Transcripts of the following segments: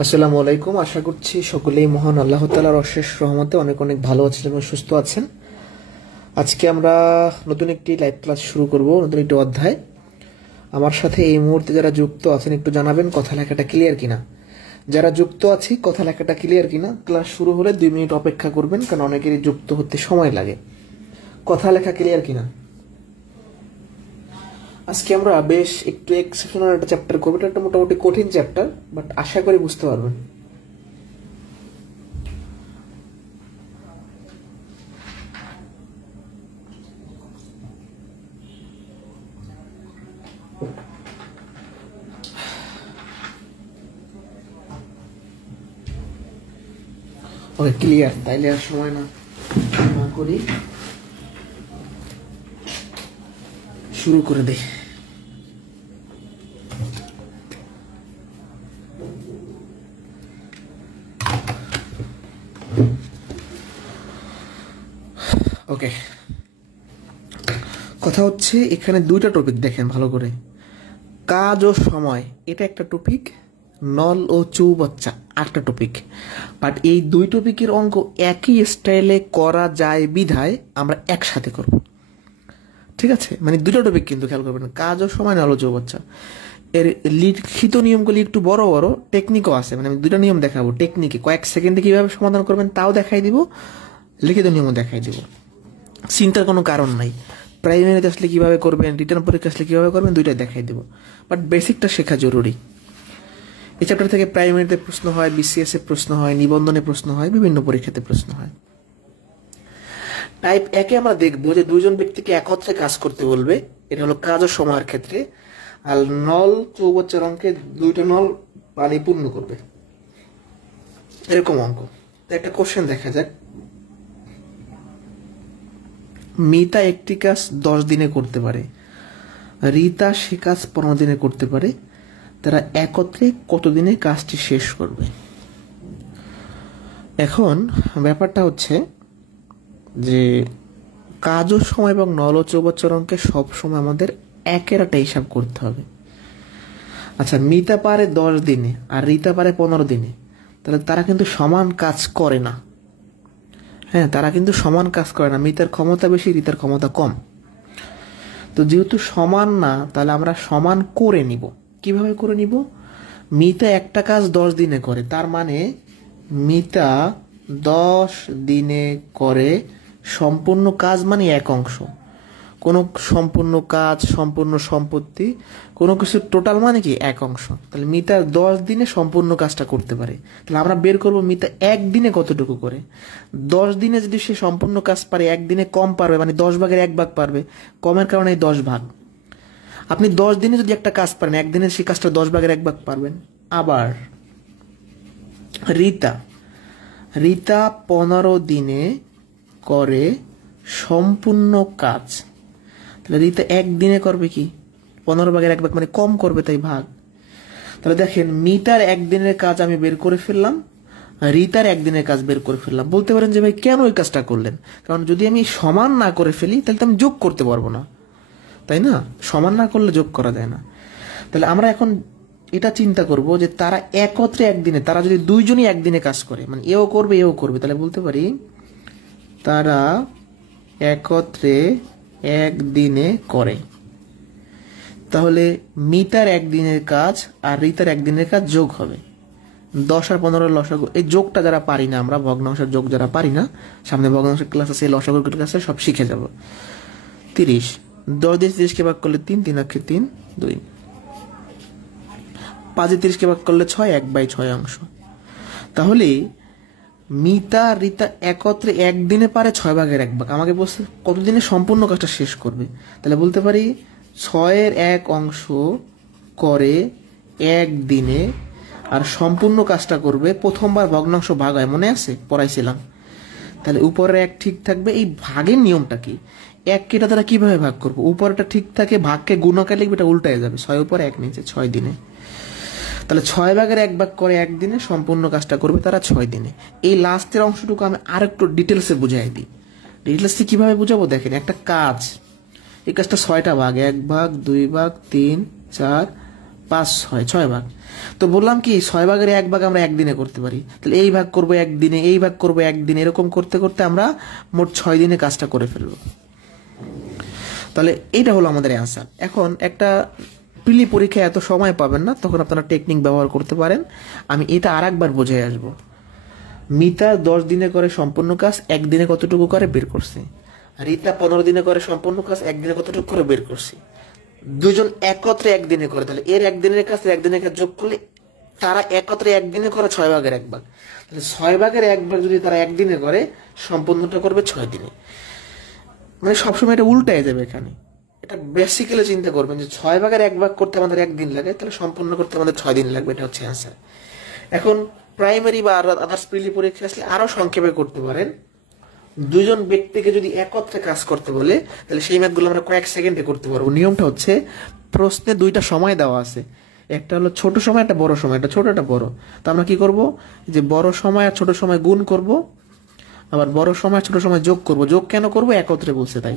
আসসালামু আলাইকুম। আশা করছি সকলেই মহান আল্লাহ তাআলার অশেষ রহমতে অনেক অনেক ভালো আছেন এবং সুস্থ আছেন। আজকে আমরা নতুন একটি লাইভ ক্লাস শুরু করব, নতুন একটি অধ্যায়। আমার সাথে এই মুহূর্তে যারা যুক্ত আছেন একটু জানাবেন কথা লেখাটা ক্লিয়ার কিনা। যারা যুক্ত আছি কথা লেখাটা ক্লিয়ার কিনা। ক্লাস শুরু হলে 2 মিনিট অপেক্ষা করবেন, কারণ অনেকেরই যুক্ত হতে সময় লাগে। কথা লেখা ক্লিয়ার কিনা। আজকে আমরা বেশ একটু এক্সেপশনাল একটা চ্যাপ্টার করবো। এটা একটা মোটামুটি কঠিন চ্যাপ্টার, বাট আশা করি বুঝতে পারবেন। ওকে, ক্লিয়ার। তাইলে আর সময় না করি, শুরু করে দেই। ওকে, কথা হচ্ছে এখানে 2টা টপিক দেখেন ভালো করে। কাজ ও সময় এটা একটা টপিক, নল ও চৌবাচ্চা একটা টপিক। বাট এই 2 টপিকের অঙ্ক একই স্টাইলে করা যায় বিধায় আমরা একসাথে করব। ঠিক আছে, মানে 2টা টপিক কিন্তু খেয়াল করবেন, কাজ ও সময়, নল ও চৌবাচ্চা। এর লিখিত নিয়মগুলি একটু বড় বড়, টেকনিকও আছে। মানে আমি 2টা নিয়ম দেখাবো, টেকনিকে কয়েক সেকেন্ডে কিভাবে সমাধান করবেন তাও দেখাই দিব, লিখিত নিয়মও দেখাই দিব। চিন্তার কোনো কারণ নাই। প্রাইমারিতে আসলে কিভাবে করবেন, রিটার্ন পরীক্ষা আসলে কিভাবে করবেন, 2টাই দেখাই দেব। বাট বেসিকটা শেখা জরুরি। এই চ্যাপ্টার থেকে প্রাইমারিতে প্রশ্ন হয়, বিসিএস এ প্রশ্ন হয়, নিবন্ধনে প্রশ্ন হয়, বিভিন্ন পরীক্ষাতে প্রশ্ন হয়। টাইপ 1-এ আমরা দেখবো যে 2জন ব্যক্তিকে একত্রে কাজ করতে বলবে, এটা হলো কাজ ও সময়ের ক্ষেত্রে। আর নল চৌবাচ্চার অঙ্কে 2টা নল পানি পূর্ণ করবে, এরকম অঙ্ক। একটা কোশ্চেন দেখা যাক। মিতা একটি কাজ 10 দিনে করতে পারে, রিতা সে কাজ 15 দিনে করতে পারে। তারা একত্রে কতদিনে কাজটি শেষ করবে? এখন ব্যাপারটা হচ্ছে যে কাজ ও সময় এবং নল ও চৌবাচ্চার অঙ্কে সবসময় আমাদের একের একটা হিসাব করতে হবে। আচ্ছা, মিতা পারে 10 দিনে আর রিতা পারে 15 দিনে, তাহলে তারা কিন্তু সমান কাজ করে না। হ্যাঁ, তারা কিন্তু সমান কাজ করে না। মিতার ক্ষমতা বেশি, রিতার ক্ষমতা কম। তো যেহেতু সমান না, তাহলে আমরা সমান করে নিব। কিভাবে করে নিব? মিতা একটা কাজ 10 দিনে করে, তার মানে মিতা 10 দিনে করে সম্পূর্ণ কাজ, মানে 1 অংশ। কোনো সম্পূর্ণ কাজ, সম্পূর্ণ সম্পত্তি, কোনো কিছু টোটাল মানে কি 1 অংশ। তাহলে মিতা 10 দিনে সম্পূর্ণ কাজটা করতে পারে। তাহলে আমরা বের করব মিতা 1 দিনে কতটুকু করে। 10 দিনে যদি সে সম্পূর্ণ কাজ পারে, 1 দিনে কম পারবে, মানে 10 ভাগের 1 ভাগ পারবে। কমের কারণে 10 ভাগ। আপনি 10 দিনে যদি একটা কাজ পারেন, 1 দিনে সেই কাজটা 10 ভাগের 1 ভাগ পারবেন। আবার রিতা 15 দিনে করে সম্পূর্ণ কাজ। তাহলে রিতা 1 দিনে করবে কি 15 ভাগের 1 ভাগ, মানে কম করবে, তাই ভাগ। তাহলে দেখেন মিতার 1 দিনের কাজ আমি বের করে ফেললাম, রিতার 1 দিনের কাজ বের করে ফেললাম। বলতে পারেন যে ভাই কেন ওই কাজটা করলেন? কারণ যদি আমি সমান না করে ফেলি তাহলে তো আমি যোগ করতে পারবো না, তাই না? সমান না করলে যোগ করা যায় না। তাহলে আমরা এখন এটা চিন্তা করব যে তারা একত্রে 1 দিনে, তারা যদি 2জনই 1 দিনে কাজ করে, মানে এও করবে এও করবে, তাহলে বলতে পারি তারা একত্রে 1 দিনে করে। তাহলে মিতার 1 দিনের কাজ আর রিতার 1 দিনের কাজ যোগ হবে। 10 আর 15 লসাগু, এই যোগটা যারা পারি না আমরা, ভগ্নাংশের যোগ যারা পারি না, সামনে ভগ্নাংশের ক্লাস আছে, লসাগুর ক্লাস আছে, সব শিখে যাব। 30 10 দিয়ে 30কে ভাগ করলে 3, 3 আক্ষে 3, 2। 5 দিয়ে 30কে ভাগ করলে 6, 1/6 অংশ। তাহলে মিতা রিতা একত্রে 1 দিনে পারে 6 ভাগের 1 ভাগ। আমাকে বলছে কতদিনে সম্পূর্ণ কাজটা শেষ করবে, তাহলে বলতে পারি 6-এর 1 অংশ করে 1 দিনে, আর সম্পূর্ণ কাজটা করবে। প্রথমবার ভগ্নাংশ ভাগ হয়, মনে আছে পড়াইছিলাম। তাহলে উপরে 1 ঠিক থাকবে। এই ভাগের নিয়মটা কি? 1 কে এটা দ্বারা কিভাবে ভাগ করবো? উপরেটা ঠিক থাকে, ভাগকে গুণাকার লিখবে, এটা উল্টায় যাবে। 6 উপরে 1 নিচে, 6 দিনে। তাহলে 6 ভাগের 1 ভাগ করে 1 দিনে, সম্পূর্ণ কাজটা করবে তারা 6 দিনে। এই লাস্টের অংশটুকু আমি আর একটু ডিটেলসে বুঝাই দিই। ডিটেলসে কিভাবে বুঝাবো? দেখেন, একটা কাজ, এই কাজটা 6টা ভাগ, 1 ভাগ, 2 ভাগ, 3, 4, 5 6 6 ভাগ। তো বললাম কি 6 ভাগের 1 ভাগ আমরা একদিনে করতে পারি, তাহলে এই ভাগ করবো একদিনে, এই ভাগ করবো একদিনে, এরকম করতে করতে আমরা মোট 6 দিনে কাজটা করে ফেলবো। তাহলে এইটা হলো আমাদের অ্যান্সার। এখন একটা প্রিলি পরীক্ষায় এত সময় পাবেন না, তখন আপনারা টেকনিক ব্যবহার করতে পারেন। আমি এটা আর একবার বুঝে আসবো। মিতা 10 দিনে করে সম্পূর্ণ কাজ, একদিনে কতটুকু করে বের করছে। রিতা 15 দিনে করে সম্পূর্ণ কাজ, একদিনে কতটুকু করে বের করছি। দুজন একত্রে একদিনে করে, তাহলে এর একদিনের কাজ একদিনের কাজ যোগ করলে তারা একত্রে একদিনে করে 6 ভাগের 1 ভাগ। তাহলে 6 ভাগের 1 ভাগ যদি তারা একদিনে করে, সম্পূর্ণটা করবে 6 দিনে। মানে সবসময় এটা উল্টায় যাবে এখানে। এটা বেসিক্যালি চিন্তা করবেন যে 6 ভাগের 1 ভাগ করতে আমাদের 1 দিন লাগে, তাহলে সম্পূর্ণ করতে আমাদের 6 দিন লাগবে। এটা হচ্ছে অ্যান্সার। এখন প্রাইমারি বা আদার্স প্রিলি পরীক্ষা আসলে আরো সংক্ষেপে করতে পারেন। দুজন ব্যক্তিকে যদি একত্রে কাজ করতে বলে, তাহলে সেই ম্যাথগুলো আমরা কয়েক সেকেন্ডে করতে পারবো। নিয়মটা হচ্ছে, প্রশ্নে 2টা সময় দেওয়া আছে, একটা হলো ছোট সময়, একটা বড় সময়, একটা ছোট একটা বড়। তো আমরা কি করব, যে বড় সময় আর ছোট সময় গুণ করব, আবার বড় সময় আর ছোট সময় যোগ করব। যোগ কেন করব, একত্রে বলছে তাই।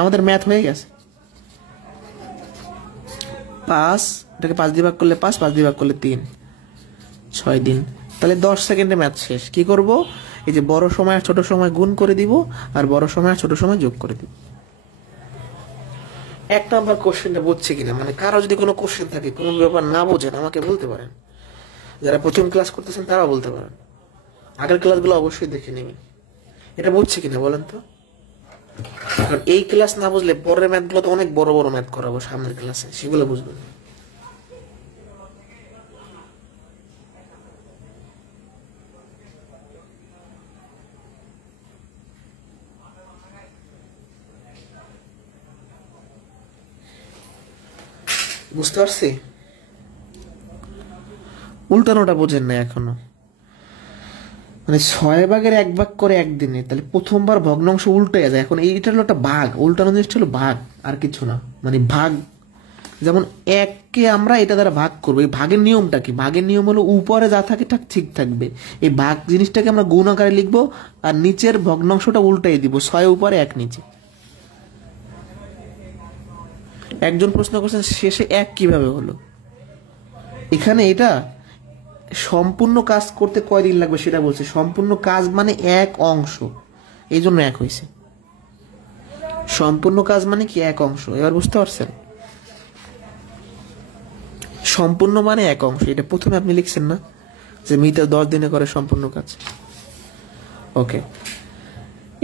আমাদের ম্যাথ হয়ে গেছে। 5, এটাকে 5 দিয়ে ভাগ করলে 5, 5 দিয়ে ভাগ করলে 3, 6 দিন। তাহলে 10 সেকেন্ডে ম্যাথ শেষ। কি করব, এই যে বড় সময় আর ছোট সময় গুণ করে দিব, আর বড় সময় আর ছোট সময় যোগ করে দিব। 1 নাম্বার কোশ্চেনটা বুঝছে কিনা, মানে কারো যদি কোনো কোশ্চেন থাকে, কোনো ব্যাপার না বোঝেন, আমাকে বলতে পারেন। যারা প্রথম ক্লাস করতেছেন তারাও বলতে পারেন। আগের ক্লাসগুলো অবশ্যই দেখে নেবেন, এটা বুঝছে কিনা বলেন তো। কারণ এই ক্লাস না বুঝলে পরের ম্যাথগুলো তো অনেক বড় বড় ম্যাথ করাবো সামনের ক্লাসে, সেগুলো বুঝবেন। বুঝতে পারছি? উল্টানোটা বোঝেন না এখনো। মানে 6 ভাগের 1 ভাগ করে একদিনে, তাহলে প্রথমবার ভগ্নাংশ উল্টে যায়। এখন এইটা হলো একটা ভাগ, উল্টানো জিনিসটা হলো ভাগ, আর কিছু না। মানে ভাগ, যেমন 1কে আমরা এটা দ্বারা ভাগ করবো। এই ভাগের নিয়মটা কি, ভাগের নিয়ম হলো উপরে যা থাকে ঠিক থাকবে। এই ভাগ জিনিসটাকে আমরা গুণ আকারে লিখবো, আর নিচের ভগ্নাংশটা উল্টাই দিব, 6 উপরে 1 নিচে। একজন প্রশ্ন করছেন শেষে 1 কিভাবে হলো। এখানে এটা সম্পূর্ণ কাজ করতে কয়দিন লাগবে সেটা বলছে। সম্পূর্ণ কাজ মানে 1 অংশ, এই জন্য 1 হয়েছে। সম্পূর্ণ কাজ মানে কি 1 অংশ। এবার বুঝতে পারছেন, সম্পূর্ণ মানে 1 অংশ। এটা প্রথমে আপনি লিখছেন না যে মিতা 10 দিনে করে সম্পূর্ণ কাজ। ওকে,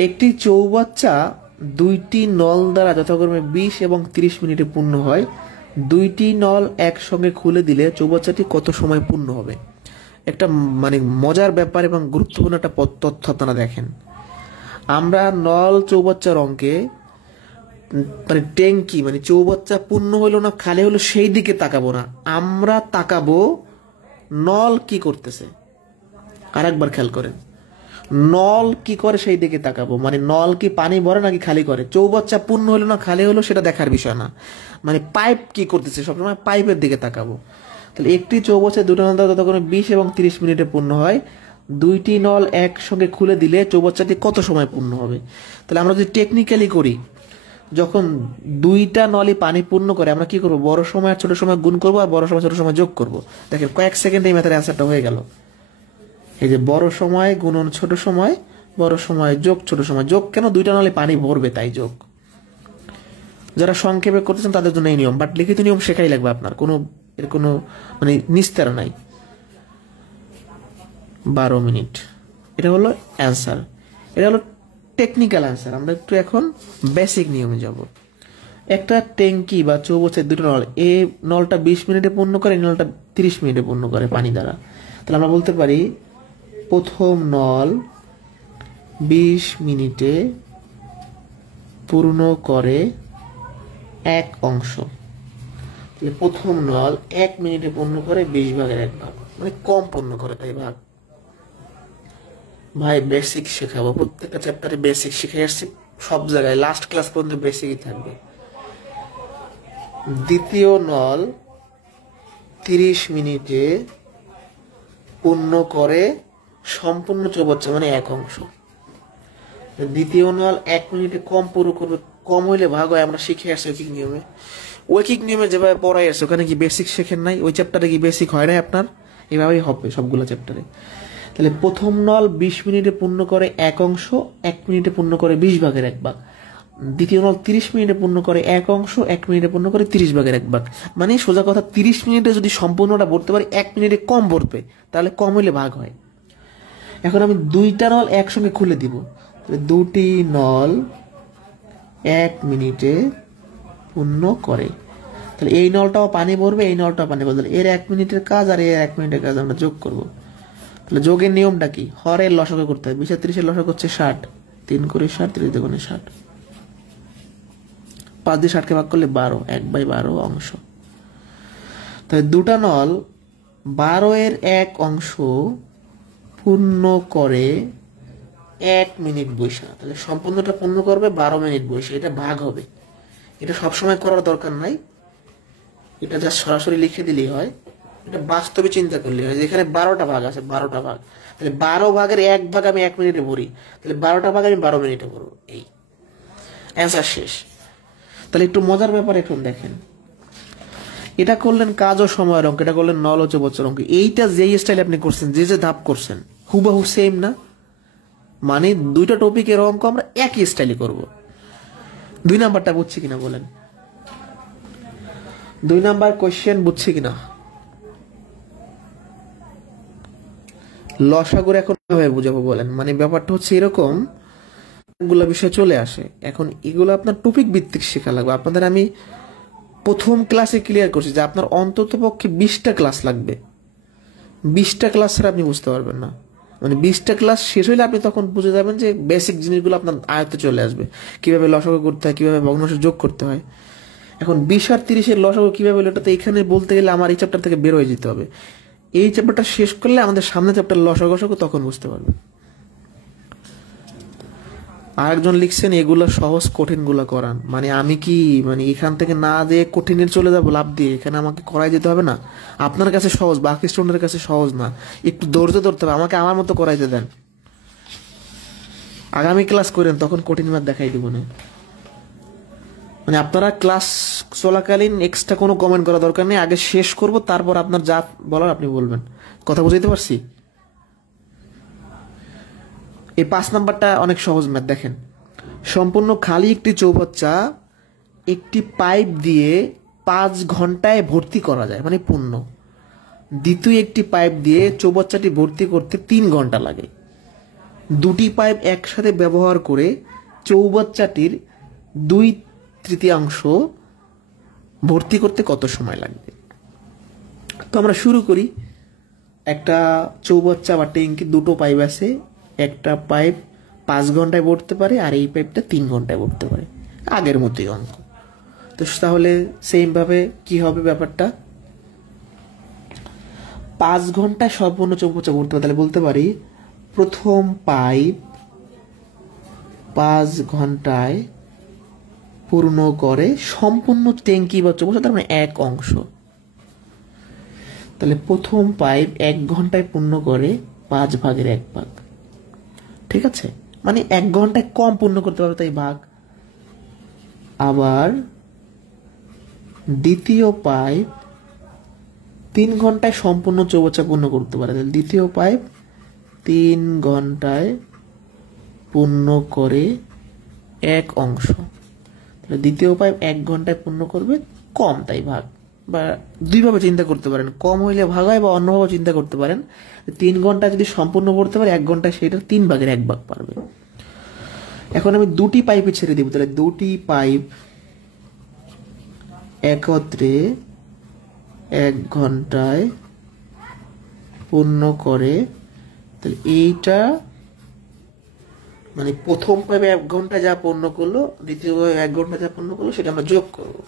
একটি চৌবাচ্চা 2টি নল দ্বারা যথাক্রমে 20 এবং 30 মিনিটে পূর্ণ হয়। 2টি নল একসঙ্গে খুলে দিলে চৌবাচ্চাটি কত সময় পূর্ণ হবে। একটা মানে মজার ব্যাপার এবং গুরুত্বপূর্ণ একটা তথ্য আপনারা দেখেন। আমরা নল চৌবাচ্চার অঙ্কে মানে ট্যাঙ্কি মানে চৌবাচ্চা পূর্ণ হইলো না খালি হলো সেই দিকে তাকাবো না, আমরা তাকাবো নল কি করতেছে। আর একবার খেয়াল করেন, নল কি করে সেই দিকে তাকাবো। মানে নল কি পানি ভরে নাকি খালি করে। চৌবাচ্চা পূর্ণ হলো না খালি হলো সেটা দেখার বিষয় না, মানে পাইপ কি করতেছে সবসময় পাইপের দিকে তাকাবো। তাহলে একটি চৌবাচ্চায় 2টি নল ততক্ষণে 20 এবং 30 মিনিটে পূর্ণ হয়। 2টি নল একসঙ্গে খুলে দিলে চৌবাচ্চাটি কত সময় পূর্ণ হবে। তাহলে আমরা যদি টেকনিক্যালি করি, যখন 2টা নলই পানি পূর্ণ করে, আমরা কি করবো, বড় সময় আর ছোট সময় গুণ করবো, আর বড় সময় ছোট সময় যোগ করবো। দেখেন কয়েক সেকেন্ডে এই ম্যাথের অ্যান্সারটা হয়ে গেল। এই যে বড় সময় গুণন ছোট সময়, বড় সময় যোগ ছোট সময় যোগ। কেন, 2টা নলে পানি ভরবে তাই যোগ। যারা সংক্ষেপে করতেছেন তাদের জন্য এই নিয়ম, বাট লিখিত নিয়ম শেখাই লাগবে আপনার, কোনো এর কোনো মানে নিস্তার নাই। 12 মিনিট, এটা হলো অ্যান্সার। এটা হলো টেকনিক্যাল অ্যান্সার। আমরা একটু এখন বেসিক নিয়মে যাব। একটা ট্যাঙ্কি বা চৌবাচ্চায় 2টা নল, এই নলটা 20 মিনিটে পূর্ণ করে, এই নলটা 30 মিনিটে পূর্ণ করে পানি দ্বারা। তাহলে আমরা বলতে পারি প্রথম নল 20 মিনিটে পূর্ণ করে 1 অংশ। তাহলে প্রথম নল 1 মিনিটে পূর্ণ করে 20 ভাগের 1 ভাগ, মানে কম পূর্ণ করে তাই ভাগ। ভাই বেসিক শেখাবো, প্রত্যেকটা চ্যাপ্টারে বেসিক শিখে আসছি, সব জায়গায় লাস্ট ক্লাস পর্যন্ত বেসিকই থাকবে। দ্বিতীয় নল 30 মিনিটে পূর্ণ করে সম্পূর্ণ চৌবাচ্চা মানে 1 অংশ। দ্বিতীয় নল 1 মিনিটে কম পূর্ণ করবে কম হইলে ভাগ হয় আমরা শিখে আসছি ঐকিক নিয়মে। ঐকিক নিয়মে যেভাবে পড়াই আছে ওখানে কি বেসিক শেখেন নাই? ওই চ্যাপ্টারে কি বেসিক হয় নাই আপনার? এভাবেই হবে সবগুলো চ্যাপ্টারে। তাহলে প্রথম নল 20 মিনিটে পূর্ণ করে 1 অংশ, 1 মিনিটে পূর্ণ করে 20 ভাগের 1 ভাগ। দ্বিতীয় নল 30 মিনিটে পূর্ণ করে 1 অংশ, 1 মিনিটে পূর্ণ করে 30 ভাগের 1 ভাগ। মানে সোজা কথা 30 মিনিটে যদি সম্পূর্ণটা ভরতে পারি 1 মিনিটে কম ভরবে, তাহলে কম হইলে ভাগ হয়। এখন আমি দুইটা নল একসঙ্গে খুলে দিব। দুটি নল 1 মিনিটে পূর্ণ করে, তাহলে এই নলটাও পানি ভরবে, এই নলটাও পানি ভরবে। এর 1 মিনিটের কাজ আর এর 1 মিনিটের কাজ আমরা যোগ করব। তাহলে যোগের নিয়মটা কি? হরের লসাগু করতে হয়। 20 আর 30 এর লসাগু হচ্ছে 60, 3 করে 60, 30 দুগুণে 60, 5 দিয়ে 60 কে ভাগ করলে 12, 1/12 অংশ। তাহলে দুটা নল 12 এর 1 অংশ পূর্ণ করে 1 মিনিট বসে, তাহলে সম্পূর্ণটা পূর্ণ করবে 12 মিনিট বসে। এটা ভাগ হবে, এটা সবসময় করার দরকার নাই, এটা যা সরাসরি লিখে দিলেই হয়। এটা বাস্তবে চিন্তা করলে হয়, যেখানে 12টা ভাগ আছে, 12টা ভাগ, তাহলে 12 ভাগের 1 ভাগ আমি 1 মিনিটে ভরি, তাহলে 12টা ভাগ আমি 12 মিনিটে ভরবো। এই অ্যান্সার শেষ। তাহলে একটু মজার ব্যাপার এখন দেখেন, এটা করলেন কাজ ও সময়ের অঙ্ক, এটা করলেন নল ও চৌবচ্চার অঙ্ক। এইটা যেই স্টাইল আপনি করছেন, যে যে ধাপ করছেন, হুবাহু সেম না? মানে দুইটা টপিকের অঙ্ক আমরা একই স্টাইলে করব। 2 নাম্বারটা বুঝছি কিনা বলেন? 2 নাম্বার কোশ্চেন বুঝছি কিনা? লসাগুর এখন কিভাবে বুঝাবো বলেন? মানে ব্যাপারটা হচ্ছে এরকম, এগুলো বিষয় চলে আসে। এখন এগুলো আপনার টপিক ভিত্তিক শেখা লাগবে। আপনাদের আমি প্রথম ক্লাসে ক্লিয়ার করছি যে আপনার অন্তত পক্ষে 20টা ক্লাস লাগবে। 20টা ক্লাস ছাড়া আপনি বুঝতে পারবেন না। মানে 20টা ক্লাস শেষ হইলে আপনি তখন বুঝে যাবেন যে বেসিক জিনিসগুলো আপনার আয়ত্তে চলে আসবে, কিভাবে লসাগু করতে হয়, কিভাবে ভগ্নাংশ যোগ করতে হয়। এখন 20 আর 30-এর লসাগু কিভাবে হলো, এটা তো এখানে বলতে গেলে আমার এই চ্যাপ্টার থেকে বের হয়ে যেতে হবে। এই চ্যাপ্টারটা শেষ করলে আমাদের সামনে চ্যাপ্টার লসাগু তখন বুঝতে পারবেন। আরেকজন লিখছেন এগুলো সহজ, কঠিন গুলা করান। মানে আমি কি মানে এখান থেকে না দিয়ে কঠিনের চলে যাবো লাভ দিয়ে? এখানে আমাকে করাই যেতে হবে না? আপনার কাছে সহজ, বাকি স্টুডেন্টের কাছে সহজ না, একটু ধৈর্য ধরতে হবে, আমাকে আমার মতো করাইতে দেন। আগামী ক্লাস করেন, তখন কঠিন ম্যাথ দেখাই দিব না। মানে আপনারা ক্লাস চলাকালীন এক্সট্রা কোনো কমেন্ট করা দরকার নেই, আগে শেষ করব, তারপর আপনার যা বলার আপনি বলবেন। কথা বুঝাইতে পারছি? এই 5 নাম্বারটা অনেক সহজ ম্যাথ। দেখেন, সম্পূর্ণ খালি একটি চৌবাচ্চা একটি পাইপ দিয়ে 5 ঘন্টায় ভর্তি করা যায়, মানে পূর্ণ। দ্বিতীয় একটি পাইপ দিয়ে চৌবাচ্চাটি ভর্তি করতে 3 ঘন্টা লাগে। দুটি পাইপ একসাথে ব্যবহার করে চৌবাচ্চাটির 2/3 ভর্তি করতে কত সময় লাগবে? তো আমরা শুরু করি। একটা চৌবাচ্চা বা ট্যাঙ্কি, দুটো পাইপ আছে, একটা পাইপ 5 ঘন্টায় ভরতে পারে আর এই পাইপটা 3 ঘন্টায় ভরতে পারে। আগের মতোই অঙ্ক। তো তাহলে সেম ভাবে কি হবে ব্যাপারটা? 5 ঘন্টায় সম্পূর্ণ চৌবাচ্চা ভরতে পারে, তাহলে বলতে পারি প্রথম পাইপ 5 ঘন্টায় পূর্ণ করে সম্পূর্ণ ট্যাঙ্কি বা চৌবাচ্চা, তার মানে 1 অংশ। তাহলে প্রথম পাইপ 1 ঘন্টায় পূর্ণ করে 5 ভাগের 1 ভাগ। ঠিক আছে, মানে 1 ঘন্টায় কম পূর্ণ করতে পারবে, তাই ভাগ। আবার দ্বিতীয় পাইপ 3 ঘন্টায় সম্পূর্ণ চৌবাচ্চা পূর্ণ করতে পারে, তাহলে দ্বিতীয় পাইপ 3 ঘন্টায় পূর্ণ করে 1 অংশ। তাহলে দ্বিতীয় পাইপ 1 ঘন্টায় পূর্ণ করবে, কম, তাই ভাগ। বা দুইভাবে চিন্তা করতে পারেন, কম হইলে ভাগ হয়, বা অন্যভাবে চিন্তা করতে পারেন 3 ঘন্টা যদি সম্পূর্ণ করতে পারে 1 ঘন্টায় সেটা 3 ভাগের 1 ভাগ পারবে। এখন আমি দুটি পাইপে ছেড়ে দিব, তাহলে দুটি পাইপ একত্রে 1 ঘন্টায় পূর্ণ করে, তাহলে এইটা মানে প্রথম পাইপে 1 ঘন্টা যা পূর্ণ করলো, দ্বিতীয় পাইপে 1 ঘন্টা যা পূর্ণ করলো, সেটা আমরা যোগ করবো।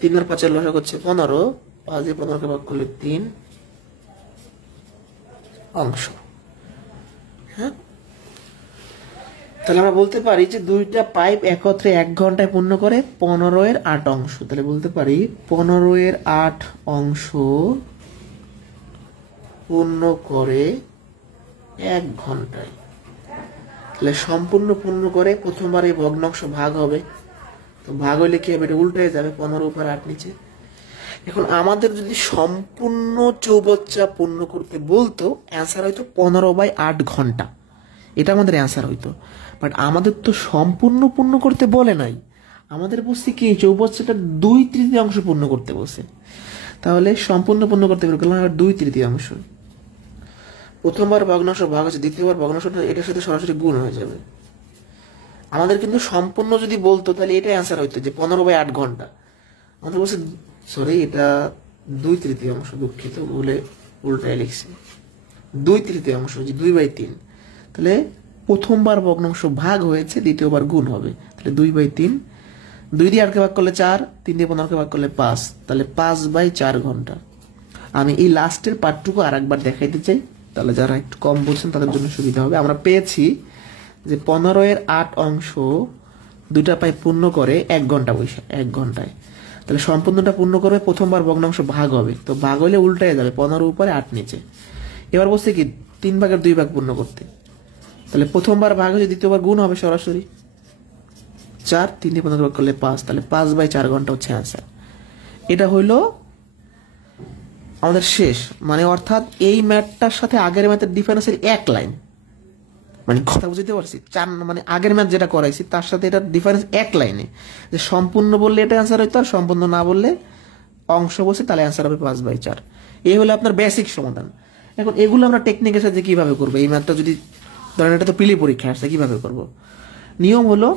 3 আর 5 লসাগু হচ্ছে 15, 5 দিয়ে 15কে ভাগ করলে 3 অংশ। হ্যাঁ, তাহলে আমরা বলতে পারি যে দুইটা পাইপ একত্রে 1 ঘন্টায় পূর্ণ করে 15 এর 8 অংশ। তাহলে বলতে পারি 15 এর 8 অংশ পূর্ণ করে 1 ঘন্টায়। তাহলে সম্পূর্ণ পূর্ণ করে প্রথমবার এই ভগ্নাংশ ভাগ হবে, তো ভাগ হইলে কি হবে, এটা উল্টে যাবে, 15 উপর 8 নিচে। এখন আমাদের যদি সম্পূর্ণ চৌবাচ্চা পূর্ণ করতে বলতো, অ্যান্সার হয়তো 15/8 ঘন্টা, এটা আমাদের অ্যান্সার হইতো। বাট আমাদের তো সম্পূর্ণ পূর্ণ করতে বলে নাই, আমাদের বলছে কি চৌবাচ্চাটা 2/3 পূর্ণ করতে বলছে। তাহলে সম্পূর্ণ পূর্ণ করতে বের করলাম 2/3। প্রথমবার ভগ্নাংশ ভাগ হচ্ছে, দ্বিতীয়বার ভগ্নাংশটা এটার সাথে সরাসরি গুণ হয়ে যাবে। আমাদের কিন্তু সম্পূর্ণ যদি বলতো তাহলে এটা অ্যান্সার হইতো যে 15/8 ঘন্টা। আমাদের বলছে সরি, এটা 2/3, দুঃখিত, বলে উল্টায় লিখছি 2/3, যে 2/3। তাহলে প্রথমবার ভগ্নাংশ ভাগ হয়েছে, দ্বিতীয়বার গুণ হবে, তাহলে 2/3। 2 দিয়ে 8কে ভাগ করলে 4, 3 দিয়ে 15কে ভাগ করলে 5, তাহলে 5/4 ঘন্টা। আমি এই লাস্টের পার্টটুকু আর একবার দেখাইতে চাই, তাহলে যারা একটু কম বলছেন তাদের জন্য সুবিধা হবে। আমরা পেয়েছি যে 15/8 দুটা পাই পূর্ণ করে 1 ঘন্টা বসে, 1 ঘন্টায়। তাহলে সম্পূর্ণটা পূর্ণ করবে, প্রথমবার ভগ্নাংশ ভাগ হবে, তো ভাগ হলে উল্টায় যাবে, 15 উপরে 8 নিচে। এবার বলছে কি 3/2 পূর্ণ করতে, তাহলে প্রথমবার ভাগ হচ্ছে, দ্বিতীয়বার গুণ হবে সরাসরি 4, 3 দিয়ে 15 ভাগ করলে 5, তাহলে 5/4 ঘন্টা হচ্ছে অ্যান্সার। এটা হইলো আমাদের শেষ, মানে অর্থাৎ এই ম্যাথটার সাথে আগের ম্যাথের ডিফারেন্সের 1 লাইন, মানে কথা বুঝতে পারছি। মানে আগের ম্যাথ যেটা করাইছি তার সাথে এটার ডিফারেন্স 1 লাইনে, যে সম্পূর্ণ বললে এটা অ্যান্সার হইতো, আর সম্পূর্ণ না বললে অংশ বসে তাহলে অ্যান্সার হবে 5/4। এই হলো আপনার বেসিক সমাধান। এখন এগুলো আমরা টেকনিকের সাথে কিভাবে করবো, এই ম্যাথটা যদি ধরেন এটা তো প্রিলি পরীক্ষা আসছে, কিভাবে করব? নিয়ম হলো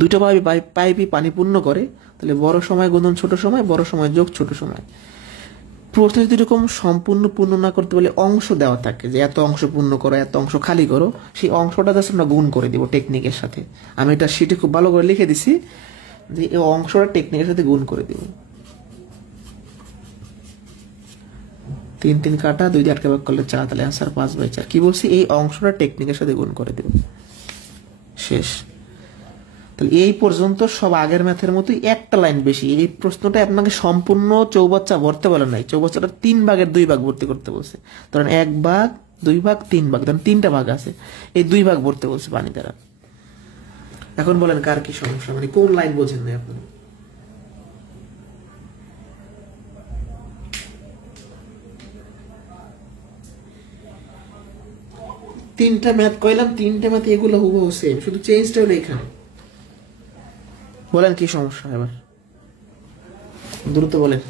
দুটো পাইপই পানি পূর্ণ করে, তাহলে বড় সময় গুণন ছোট সময়, বড় সময় যোগ ছোট সময়। প্রশ্নে যদি এরকম সম্পূর্ণ পূর্ণ না করতে বলে অংশ দেওয়া থাকে, যে এত অংশ পূর্ণ করো, এত অংশ খালি করো, সেই অংশটা জাস্ট আমরা গুণ করে দিব টেকনিকের সাথে। আমি এটা শিটে খুব ভালো করে লিখে দিছি যে এই অংশটা টেকনিকের সাথে গুণ করে দিব। 3 3 কাটা, 2 দিয়ে 8কে ভাগ করলে 4, তাহলে অ্যান্সার 5/4। কি বলছি, এই অংশটা টেকনিকের সাথে গুণ করে দিব, শেষ। তাহলে এই পর্যন্ত সব আগের ম্যাথের মতোই, একটা লাইন বেশি। এই প্রশ্নটা আপনাকে সম্পূর্ণ চৌবাচ্চা ভরতে বলে নাই, চৌবাচ্চাটা 3/2 ভর্তি করতে বলছে। ধরেন 1 ভাগ, 2 ভাগ, 3 ভাগ, ধরেন 3টা ভাগ আছে, এই 2 ভাগ ভরতে বলছে পানি দ্বারা। এখন বলেন কার কি সমস্যা, মানে কোন লাইন বোঝেন নাই আপনারা? তিনটা ম্যাথ কইলাম, 3টে ম্যাথ এগুলো হুবহু সেম, শুধু চেঞ্জটা হলো এখানে। বলেন কি সমস্যা এবার, দ্রুত বলেন।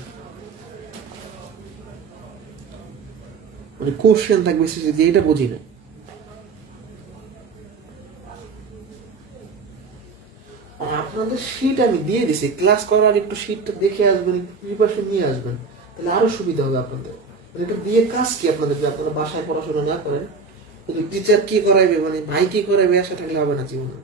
মানে কোশ্চেন থাকবে যে এটা বুঝি না। আপনাদের শীট আমি দিয়ে দিছি, ক্লাস করার আগে একটু শীটটা দেখে আসবেন, প্রিপারেশন নিয়ে আসবেন, তাহলে আরো সুবিধা হবে আপনাদের। এটা দিয়ে কাজ কি আপনাদের, আপনারা বাসায় পড়াশোনা না করেন, টিচার কি করাইবে, মানে ভাই কি করাইবে আশা থাকলে হবে না জীবনে।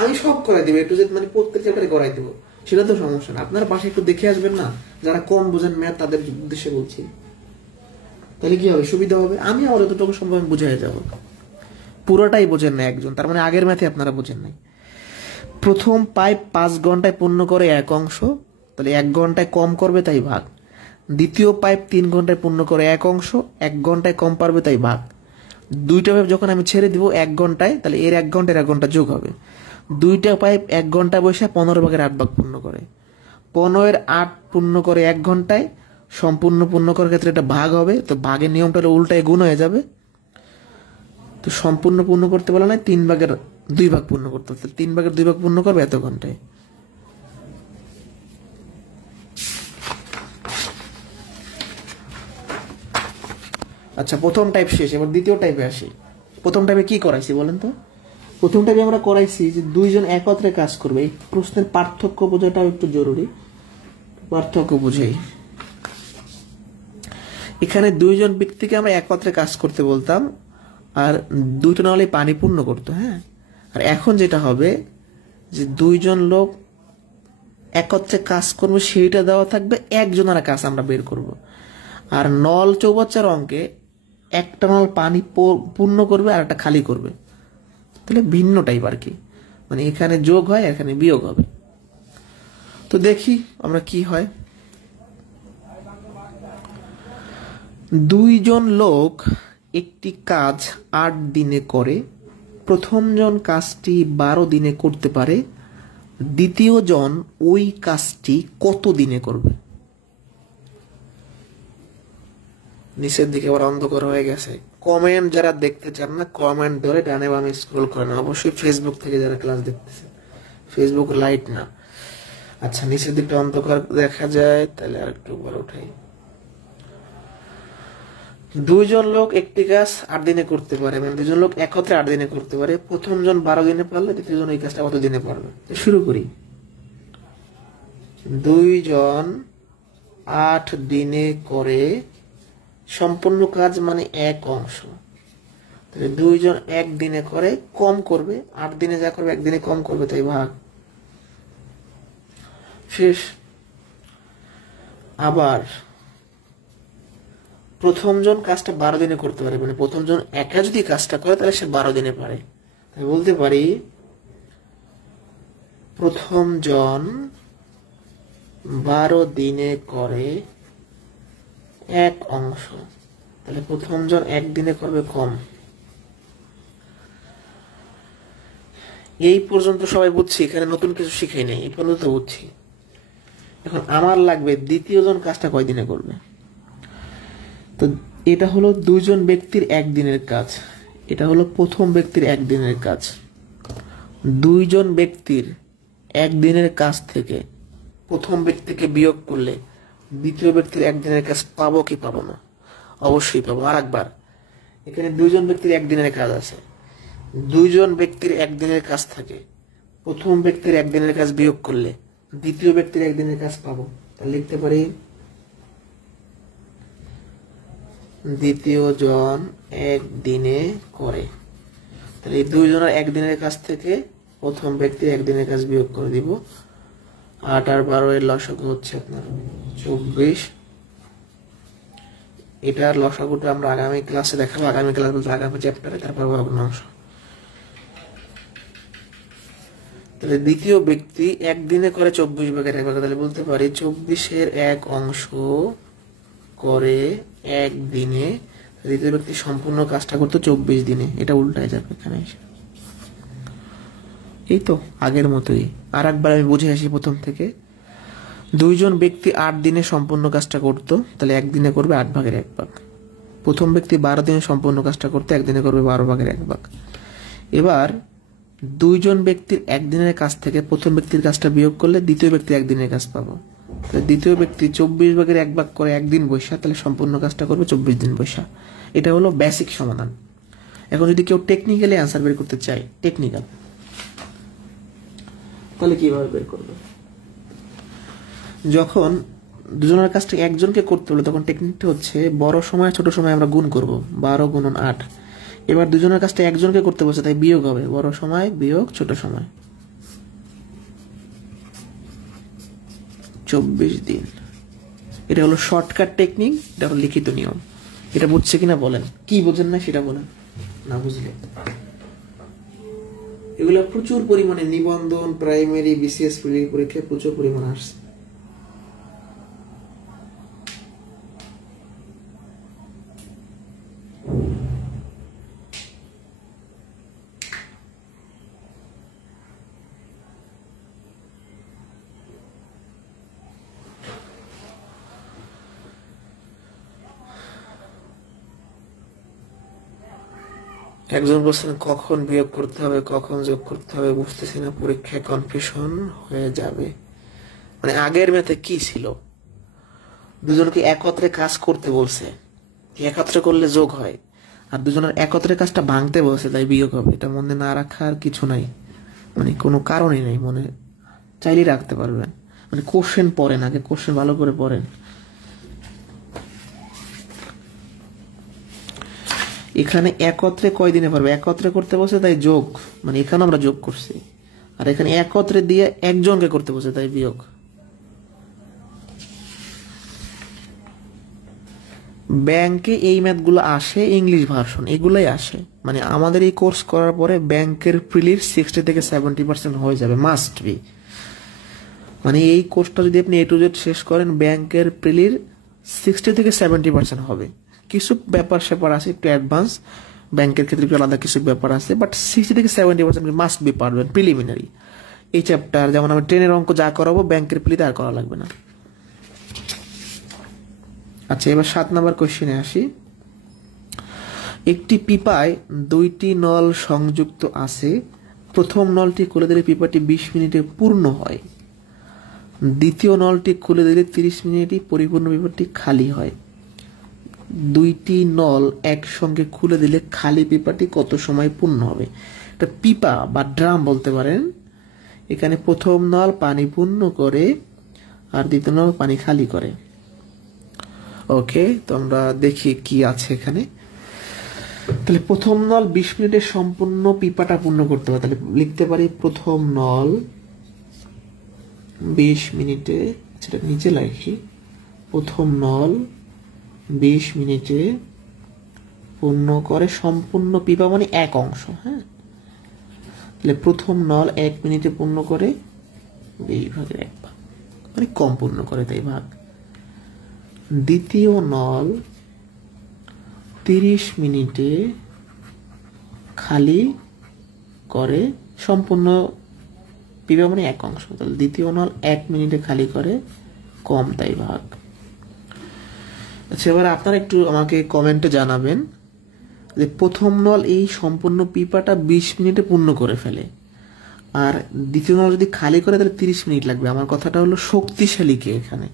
আমি সব করাই দেবো, একটু মানে প্রত্যেক চ্যাপ্টারে করাই দেবো, সেটা তো সমস্যা না। আপনারা পাশে একটু দেখে আসবেন না, যারা কম বোঝেন ম্যাথ তাদের উদ্দেশ্যে বলছি, তাহলে কি হবে, সুবিধা হবে। আমি আমার যতটুকু সম্ভব বুঝাই যাব। পুরোটাই বোঝেন না একজন, তার মানে আগের ম্যাথে আপনারা বোঝেন নাই। প্রথম পাইপ 5 ঘন্টায় পূর্ণ করে 1 অংশ, তাহলে 1 ঘন্টায় কম করবে তাই ভাগ। দ্বিতীয় পাইপ 3 ঘন্টায় পূর্ণ করে 1 অংশ, 1 ঘন্টায় কম পারবে তাই ভাগ। দুইটা পাইপ যখন আমি ছেড়ে দিব 1 ঘন্টায়, তাহলে এর 1 ঘন্টার 1 ঘন্টা যোগ হবে। দুইটা পাইপ 1 ঘন্টা বসে 15/8 পূর্ণ করে, 15/8 পূর্ণ করে 1 ঘন্টায়, সম্পূর্ণ পূর্ণ করার ক্ষেত্রে এটা ভাগ হবে, তো ভাগের নিয়মটা হলো উল্টায় গুণ হয়ে যাবে। তো সম্পূর্ণ পূর্ণ করতে বলা নয়, 3/2 পূর্ণ করতে হবে, 3/2 পূর্ণ করবে এত ঘন্টায়। আচ্ছা, প্রথম টাইপ শেষ, এবার দ্বিতীয় টাইপে আসি। প্রথম টাইপে কি করাইছি বলেন তো? প্রথম টাইপে আমরা করাইছি যে দুইজন একত্রে কাজ করবে। এই প্রশ্নের পার্থক্য বোঝাটাও একটু জরুরি, পার্থক্য বুঝাই। এখানে দুইজন ব্যক্তিকে আমরা একত্রে কাজ করতে বলতাম, আর দুইটা না হলে পানি পূর্ণ করতো, হ্যাঁ। আর এখন যেটা হবে যে দুইজন লোক একত্রে কাজ করবে, সেইটা দেওয়া থাকবে, একজনের কাজ আমরা বের করব। আর নল চৌবাচ্চার অঙ্কে একটা নল পানি পূর্ণ করবে আর একটা খালি করবে, তাহলে ভিন্ন টাইপ আর কি, মানে এখানে যোগ হয় এখানে বিয়োগ হবে। তো দেখি আমরা কি হয়। দুইজন লোক একটি কাজ 8 দিনে করে, প্রথম জন কাজটি 12 দিনে করতে পারে, দ্বিতীয় জন ওই কাজটি কত দিনে করবে? নিচের দিকে আবার অন্ধকার হয়ে গেছে। কমেন্ট যারা দেখতে চান না, কমেন্ট ধরে ডানে বামে স্ক্রল করেন। অবশ্যই ফেসবুক থেকে যারা ক্লাস দেখতেছেন, ফেসবুক লাইট না। আচ্ছা, নিচের দিকটা অন্ধকার দেখা যায়, তাহলে আর একটু উপরে উঠাই। 2 জন লোক একটি কাজ 8 দিনে করতে পারে, মানে 2 জন লোক একত্রে 8 দিনে করতে পারে। প্রথম জন 12 দিনে পারলে দ্বিতীয় জন এই কাজটা কত দিনে পারবে? শুরু করি। 2 জন 8 দিনে করে সম্পূর্ণ কাজ মানে 1 অংশ। তাহলে 2 জন 1 দিনে করে কম করবে, 8 দিনে যা করবে 1 দিনে কম করবে, তাই ভাগ শেষ। আবার প্রথম জন কাজটা 12 দিনে করতে পারে, মানে প্রথম জন একা যদি কাজটা করে তাহলে সে 12 দিনে পারে। তাই বলতে পারি প্রথম জন 12 দিনে করে 1 অংশ, তাহলে প্রথম জন 1 দিনে করবে কম। এই পর্যন্ত সবাই বুঝছি, এখানে নতুন কিছু শিখাই নেই, এই পর্যন্ত বুঝছি। এখন আমার লাগবে দ্বিতীয় জন কাজটা কয় দিনে করবে। তো এটা হলো 2 জন ব্যক্তির 1 দিনের কাজ, এটা হলো প্রথম ব্যক্তির 1 দিনের কাজ। 2 জন ব্যক্তির 1 দিনের কাজ থেকে প্রথম ব্যক্তিকে বিয়োগ করলে দ্বিতীয় ব্যক্তির 1 দিনের কাজ পাবো কি পাবো না? অবশ্যই পাবো। আর একবার, এখানে 2 জন ব্যক্তির 1 দিনের কাজ আছে, 2 জন ব্যক্তির 1 দিনের কাজ থাকে, প্রথম ব্যক্তির 1 দিনের কাজ বিয়োগ করলে দ্বিতীয় ব্যক্তির 1 দিনের কাজ পাবো। তাহলে লিখতে পারি দ্বিতীয় জন 1 দিনে করে। তাহলে এই 2 জনের 1 দিনের কাজ থেকে প্রথম ব্যক্তির 1 দিনের কাজ বিয়োগ করে দিব। 8 আর 12 এর লসাগু হচ্ছে আপনার 24। এটার লসাগুটা আমরা আগামী ক্লাসে দেখাবো, আগামী ক্লাস বলতে আগামী চ্যাপ্টারে, তারপর ভগ্নাংশ। তাহলে দ্বিতীয় ব্যক্তি 1 দিনে করে 24 ভাগের 1 ভাগ, তাহলে বলতে পারি 24-এর 1 অংশ করে 1 দিনে। দ্বিতীয় ব্যক্তি সম্পূর্ণ কাজটা করতো 24 দিনে, এটা উল্টায় যাবে এখানে এসে। এই তো আগের মতোই। আর একবার আমি বুঝে আসি প্রথম থেকে। 2 জন ব্যক্তি 8 দিনে সম্পূর্ণ কাজটা করতো, তাহলে 1 দিনে করবে 8 ভাগের 1 ভাগ। প্রথম ব্যক্তি 12 দিনে সম্পূর্ণ কাজটা করতে, 1 দিনে করবে 12 ভাগের 1 ভাগ। এবার 2 জন ব্যক্তির 1 দিনের কাজ থেকে প্রথম ব্যক্তির কাজটা বিয়োগ করলে দ্বিতীয় ব্যক্তি 1 দিনের কাজ পাবো। তাহলে দ্বিতীয় ব্যক্তি 24 ভাগের 1 ভাগ করে 1 দিন বৈশা, তাহলে সম্পূর্ণ কাজটা করবে 24 দিন বৈশা। এটা হলো বেসিক সমাধান। এখন যদি কেউ টেকনিক্যালি আনসার বের করতে চায়, টেকনিক্যাল, তাহলে কিভাবে বের করবে? যখন 2 জনের কাজটা একজনকে করতে হলো, তখন টেকনিকটা হচ্ছে বড় সময় ছোট সময় আমরা গুণ করব, 12 গুণন 8। এবার 2 জনের কাজটা একজনকে করতে বলছে, তাই বিয়োগ হবে, বড় সময় বিয়োগ ছোট সময়, 24 দিন। এটা হলো শর্টকাট টেকনিক, এটা হলো লিখিত নিয়ম। এটা বুঝছে কিনা বলেন, কি বোঝেন না সেটা বলেন, না বুঝলে। এগুলো প্রচুর পরিমাণে নিবন্ধন, প্রাইমারি, বিসিএস পরীক্ষায় প্রচুর পরিমাণে আসছে। একজন বলছেন কখন বিয়োগ করতে হবে, কখন যোগ করতে হবে বুঝতেছি না, পরীক্ষায় কনফিউশন হয়ে যাবে। মানে আগের ম্যাথে কি ছিল, 2 জনকে একত্রে কাজ করতে বলছে, একত্রে করলে যোগ হয়, আর 2 জনের একত্রে কাজটা ভাঙতে বলছে, তাই বিয়োগ হবে। এটা মনে না রাখার কিছু নাই, মানে কোনো কারণই নেই, মনে চাইলেই রাখতে পারবেন। মানে কোশ্চেন পড়েন, আগে কোশ্চেন ভালো করে পড়েন। এখানে একত্রে কয় দিনে পারবে, একত্রে করতে বসে তাই যোগ, মানে এখানে আমরা যোগ করছি, আর এখানে একত্রে দিয়ে একজনকে করতে বসে তাই বিয়োগ। ব্যাংকে এই ম্যাথগুলো আসে, ইংলিশ ভার্সন এগুলাই আসে। মানে আমাদের এই কোর্স করার পরে ব্যাংকের প্রিলির 60 থেকে 70% হয়ে যাবে, মাস্ট বি। মানে এই কোর্সটা যদি আপনি A to Z শেষ করেন, ব্যাংকের প্রিলির 60 থেকে 70% হবে। কিছু ব্যাপার স্যাপার আছে একটু অ্যাডভান্স, ব্যাংকের ক্ষেত্রে একটু আলাদা কিছু ব্যাপার আছে, বাট 60-70% মাস্ট বি পারবেন প্রিলিমিনারি। এই চ্যাপ্টার যেমন আমি ট্রেনের অঙ্ক যা করাবো ব্যাংকের প্রিলিতে আর করা লাগবে না। আচ্ছা, এবার 7 নম্বর কোশ্চেনে আসি। একটি পিপায় 2টি নল সংযুক্ত আছে, প্রথম নলটি খুলে দিলে পিপাটি 20 মিনিটে পূর্ণ হয়, দ্বিতীয় নলটি খুলে দিলে 30 মিনিটে পরিপূর্ণ পিপাটি খালি হয়। 2টি নল একসঙ্গে খুলে দিলে খালি পিপাটি কত সময় পূর্ণ হবে? এটা পিপা বা ড্রাম বলতে পারেন। এখানে প্রথম নল পানি পূর্ণ করে আর দ্বিতীয় নল পানি খালি করে। ওকে, তো আমরা দেখি কি আছে এখানে। তাহলে প্রথম নল 20 মিনিটে সম্পূর্ণ পিপাটা পূর্ণ করতে হবে। তাহলে লিখতে পারি প্রথম নল 20 মিনিটে, সেটা নিচে লিখি, প্রথম নল 20 মিনিটে পূর্ণ করে সম্পূর্ণ পিপা মানে এক অংশ। হ্যাঁ, তাহলে প্রথম নল 1 মিনিটে পূর্ণ করে 20 ভাগের 1 ভাগ, মানে কম পূর্ণ করে তাই ভাগ। দ্বিতীয় নল 30 মিনিটে খালি করে সম্পূর্ণ পিপা মানে এক অংশ, তাহলে দ্বিতীয় নল 1 মিনিটে খালি করে কম তাই ভাগ। আচ্ছা, এবার আপনারা একটু আমাকে কমেন্টে জানাবেন যে প্রথম নল এই সম্পূর্ণ পিপাটা 20 মিনিটে পূর্ণ করে ফেলে, আর দ্বিতীয় নল যদি খালি করে তাহলে 30 মিনিট লাগবে। আমার কথাটা হলো শক্তিশালী কে এখানে,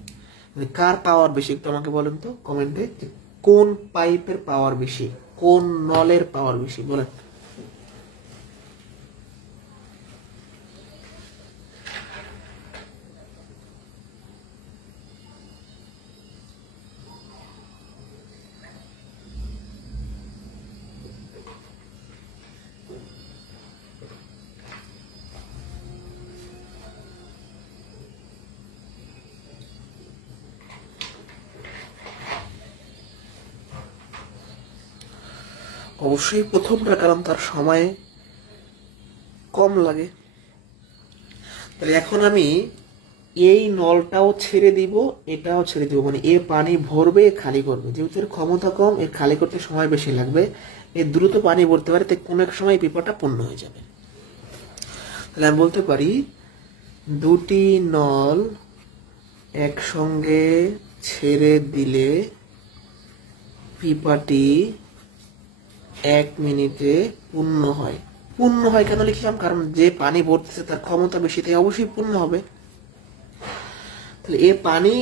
কার পাওয়ার বেশি একটু আমাকে বলেন তো কমেন্টে, কোন পাইপের পাওয়ার বেশি, কোন নলের পাওয়ার বেশি বলেন। অবশ্যই প্রথমটা, কারণ তার সময় কম লাগে। তাহলে এখন আমি এই নলটাও ছেড়ে দিব, এটাও ছেড়ে দিব, মানে এ পানি ভরবে খালি করবে, যেহেতু এর ক্ষমতা কম এর খালি করতে সময় বেশি লাগবে, এ দ্রুত পানি ভরতে পারে, তাই কোনো এক সময় পিপাটা পূর্ণ হয়ে যাবে। তাহলে আমি বলতে পারি 2টি নল একসঙ্গে ছেড়ে দিলে পিপাটি 1 মিনিটে পূর্ণ হয়। পূর্ণ হয় কেন লিখলাম? কারণ যে পানি ভরতেছে তার ক্ষমতা বেশি, তাই অবশ্যই পূর্ণ হবে। তাহলে এ পানি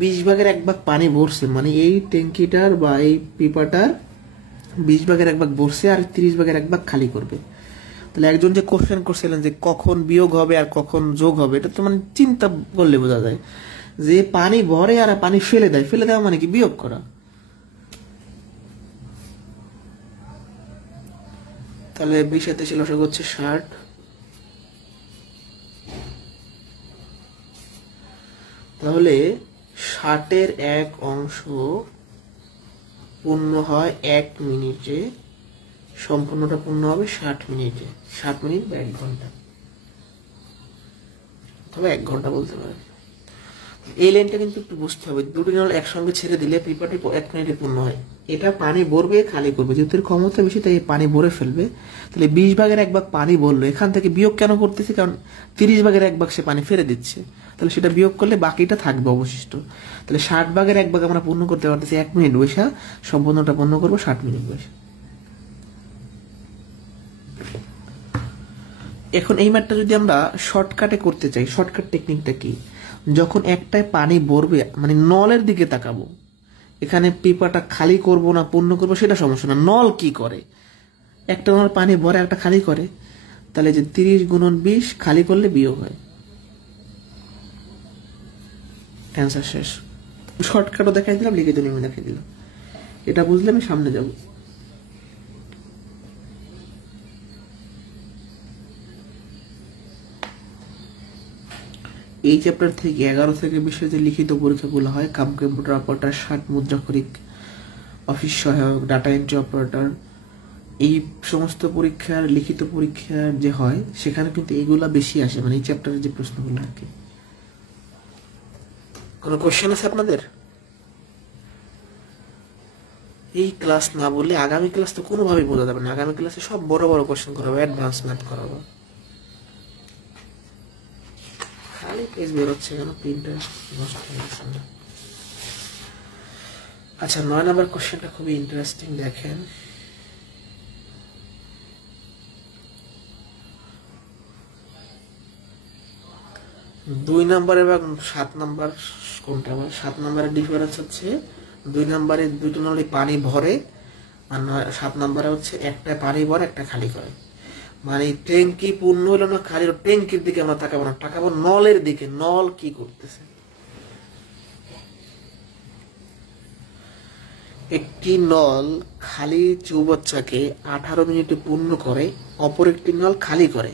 20 ভাগের 1 ভাগ পানি ভরছে, মানে এই ট্যাঙ্কিটার বা এই পিপাটার 20 ভাগের 1 ভাগ ভরছে আর 30 ভাগের 1 ভাগ খালি করবে। তাহলে একজন যে কোশ্চেন করছিলেন যে কখন বিয়োগ হবে আর কখন যোগ হবে, এটা তো মানে চিন্তা করলে বোঝা যায় যে পানি ভরে আর পানি ফেলে দেয়, ফেলে দেওয়া মানে কি বিয়োগ করা। তাহলে 20 এর 3 লসাগু হচ্ছে 60, তাহলে 60-এর 1 অংশ পূর্ণ হয় 1 মিনিটে, সম্পূর্ণটা পূর্ণ হবে 60 মিনিটে। 60 মিনিট বা 1 ঘন্টা, তবে 1 ঘন্টা বলতে পারেন। এই লাইনটা কিন্তু একটু বুঝতে হবে, 2টি নল একসঙ্গে ছেড়ে দিলে পিপাটি 1 মিনিটে পূর্ণ হয়, এটা পানি ভরবে খালি করবে, যেহেতু এর ক্ষমতা বেশি তাই পানি ভরে ফেলবে। তাহলে 20 ভাগের 1 ভাগ পানি ভরলো, এখান থেকে বিয়োগ কেন করতেছি? কারণ 30 ভাগের 1 ভাগ সে পানি ফেলে দিচ্ছে, তাহলে সেটা বিয়োগ করলে বাকিটা থাকবে অবশিষ্ট। তাহলে 60 ভাগের 1 ভাগ আমরা পূর্ণ করতে পারতেছি 1 মিনিট বসে, সম্পূর্ণটা পূর্ণ করবো 60 মিনিট বসে। এখন এই ম্যাথটা যদি আমরা শর্টকাটে করতে চাই, শর্টকাট টেকনিকটা কি? যখন একটায় পানি ভরবে মানে নলের দিকে তাকাবো, এখানে পিপাটা খালি করব না পূর্ণ করবো সেটা সমস্যা না, নল কি করে, একটা নল পানি ভরে একটা খালি করে, তাহলে যে 30 গুণন 20 খালি করলে বিয়োগ হয়, অ্যান্সার শেষ। শর্টকাটও দেখাই দিলাম, লিখিত নিয়মে দেখাই দিলাম, এটা বুঝলে আমি সামনে যাব। এই চ্যাপ্টার থেকে 11 থেকে 20 যে লিখিত পরীক্ষাগুলো হয়, কম্পিউটার অপারেটর, 60 মুদ্রাক্ষরিক, অফিস সহায়ক, ডাটা এন্ট্রি অপারেটর, এই সমস্ত পরীক্ষার লিখিত পরীক্ষার যে হয় সেখানে কিন্তু এইগুলা বেশি আসে, মানে এই চ্যাপ্টারের যে প্রশ্নগুলো আর কি। কোনো কোশ্চেন আছে আপনাদের? এই ক্লাস না বললে আগামী ক্লাস তো কোনোভাবেই বোঝা যাবে না। আগামী ক্লাসে সব বড় বড় কোশ্চেন করাবো, অ্যাডভান্স ম্যাথ করাবো। খালি পেজ বেরোচ্ছে কেন, প্রিন্টার নষ্ট হয়ে গেছে না। আচ্ছা 9 নম্বর কোশ্চেনটা খুবই ইন্টারেস্টিং, দেখেন। দুই নম্বর এবং 7 নম্বর কোনটা? 7 নম্বরের ডিফারেন্স হচ্ছে 2 নম্বরে দুটো নলে পানি ভরে, আর 7 নম্বরে হচ্ছে একটা পানি ভরে একটা খালি করে। মানে ট্যাঙ্কি পূর্ণ হলো না খালি, ট্যাঙ্কির দিকে আমরা তাকাবো না, তাকাবো নলের দিকে, নল কি করতেছে। একটি নল খালি চৌবাচ্চাকে 18 মিনিটে পূর্ণ করে, অপর একটি নল খালি করে।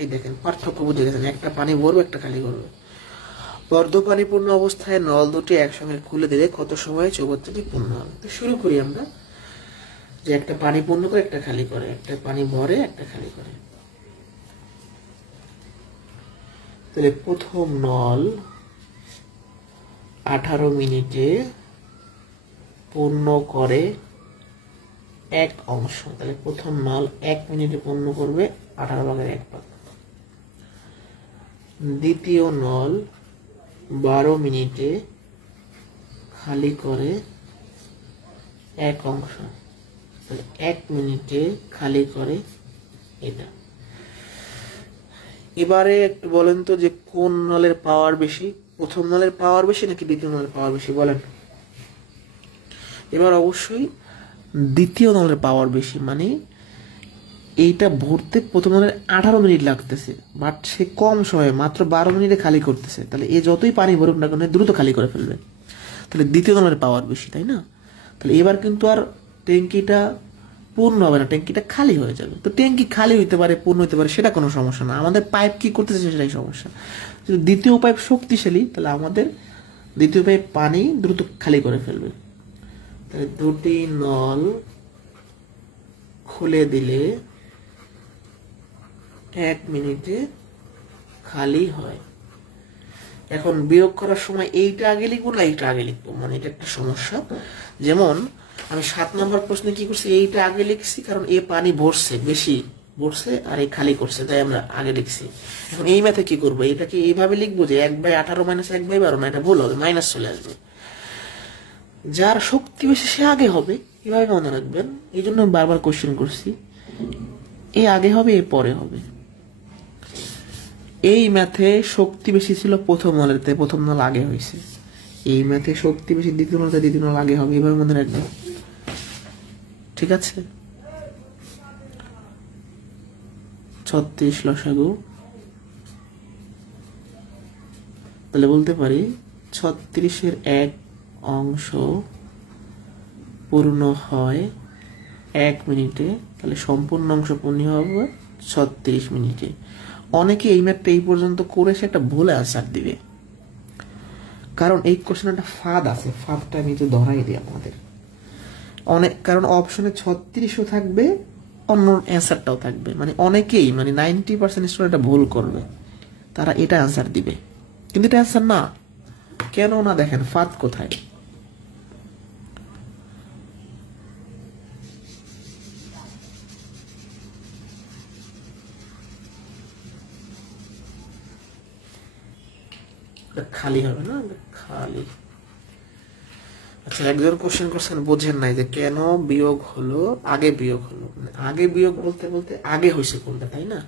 এই দেখেন পার্থক্য বুঝে গেছেন, একটা পানি ভরবে একটা খালি করবে। অর্ধ পানিপূর্ণ অবস্থায় নল দুটি একসঙ্গে খুলে দিলে কত সময়ে চৌবাচ্চাটি পূর্ণ হবে? তো শুরু করি আমরা, যে একটা পানি পূর্ণ করে একটা খালি করে, একটা পানি ভরে একটা খালি করে। তাহলে প্রথম নল 18 মিনিটে পূর্ণ করে 1 অংশ, তাহলে প্রথম নল 1 মিনিটে পূর্ণ করবে 18 ভাগের 1 ভাগ। দ্বিতীয় নল 12 মিনিটে খালি করে 1 অংশ, 1 মিনিটে খালি করে এটা। এবারে একটু বলেন তো যে কোন নলের পাওয়ার বেশি, প্রথম নলের পাওয়ার বেশি নাকি দ্বিতীয় নলের পাওয়ার বেশি বলেন? এবার অবশ্যই দ্বিতীয় নলের পাওয়ার বেশি, মানে এইটা ভরতে প্রথম নলের 18 মিনিট লাগতেছে, বাট সে কম সময়ে মাত্র 12 মিনিটে খালি করতেছে। তাহলে এ যতই পানি ভরুক না কেন দ্রুত খালি করে ফেলবে, তাহলে দ্বিতীয় নলের পাওয়ার বেশি, তাই না? তাহলে এবার কিন্তু আর ট্যাঙ্কিটা পূর্ণ হবে না, ট্যাঙ্কিটা খালি হয়ে যাবে। তো ট্যাঙ্কি খালি হইতে পারে পূর্ণ হইতে পারে, সেটা কোনো সমস্যা না, আমাদের পাইপ কি করতেছে সেটাই সমস্যা। যদি দ্বিতীয় পাইপ শক্তিশালী তাহলে আমাদের দ্বিতীয় পাইপ পানি দ্রুত খালি করে ফেলবে। তাহলে দুটি নল খুলে দিলে 1 মিনিটে খালি হয়। এখন বিয়োগ করার সময় এইটা আগে লিখবো না এইটা আগে লিখবো, মানে এটা একটা সমস্যা। যেমন আমি 7 নম্বর প্রশ্নে কি করছি, এইটা আগে লিখছি কারণ এ পানি ভরছে, বেশি ভরছে আর এই খালি করছে, তাই আমরা আগে লিখছি। এখন এই ম্যাথে কি করবো, এটাকে এইভাবে লিখবো যে 1/18 মাইনাস 1/12, না এটা ভুল হবে, মাইনাস চলে আসবে। যার শক্তি বেশি সে আগে হবে, এভাবে মনে রাখবেন। এই জন্য বারবার কোশ্চেন করছি, এ আগে হবে এ পরে হবে। এই ম্যাথে শক্তি বেশি ছিল প্রথম নলের, তাই প্রথম নল আগে হয়েছে। এই ম্যাথে শক্তি বেশি দ্বিতীয় নল, দ্বিতীয় নল আগে হবে, এভাবে মনে রাখবেন, ঠিক আছে? 36 লসাগু, তাহলে বলতে পারি 36-এর 1 অংশ পূর্ণ হয় 1 মিনিটে, তাহলে সম্পূর্ণ অংশ পূর্ণ হবে 36 মিনিটে। অনেকে এই ম্যাথটা এই পর্যন্ত করে সে একটা ভুল অ্যান্সার দিবে, কারণ এই কোশ্চেন একটা ফাঁদ আছে, ফাঁদটা আমি তো ধরাই দিই আপনাদের। অনেক, কারণ অপশনে 36ও থাকবে অন্য অ্যান্সারটাও থাকবে, মানে অনেকেই, মানে 90% স্টুডেন্ট এটা ভুল করবে, তারা এটা অ্যান্সার দিবে, কিন্তু এটা অ্যান্সার না। কেন না, দেখেন ফাঁদ কোথায়। খালি হবে না, খালি। আচ্ছা একজন কোশ্চেন করছেন বোঝেন নাই যে কেন বিয়োগ হলো, আগে বিয়োগ হলো, মানে আগে বিয়োগ বলতে বলতে আগে হয়েছে কোনটা, তাই না?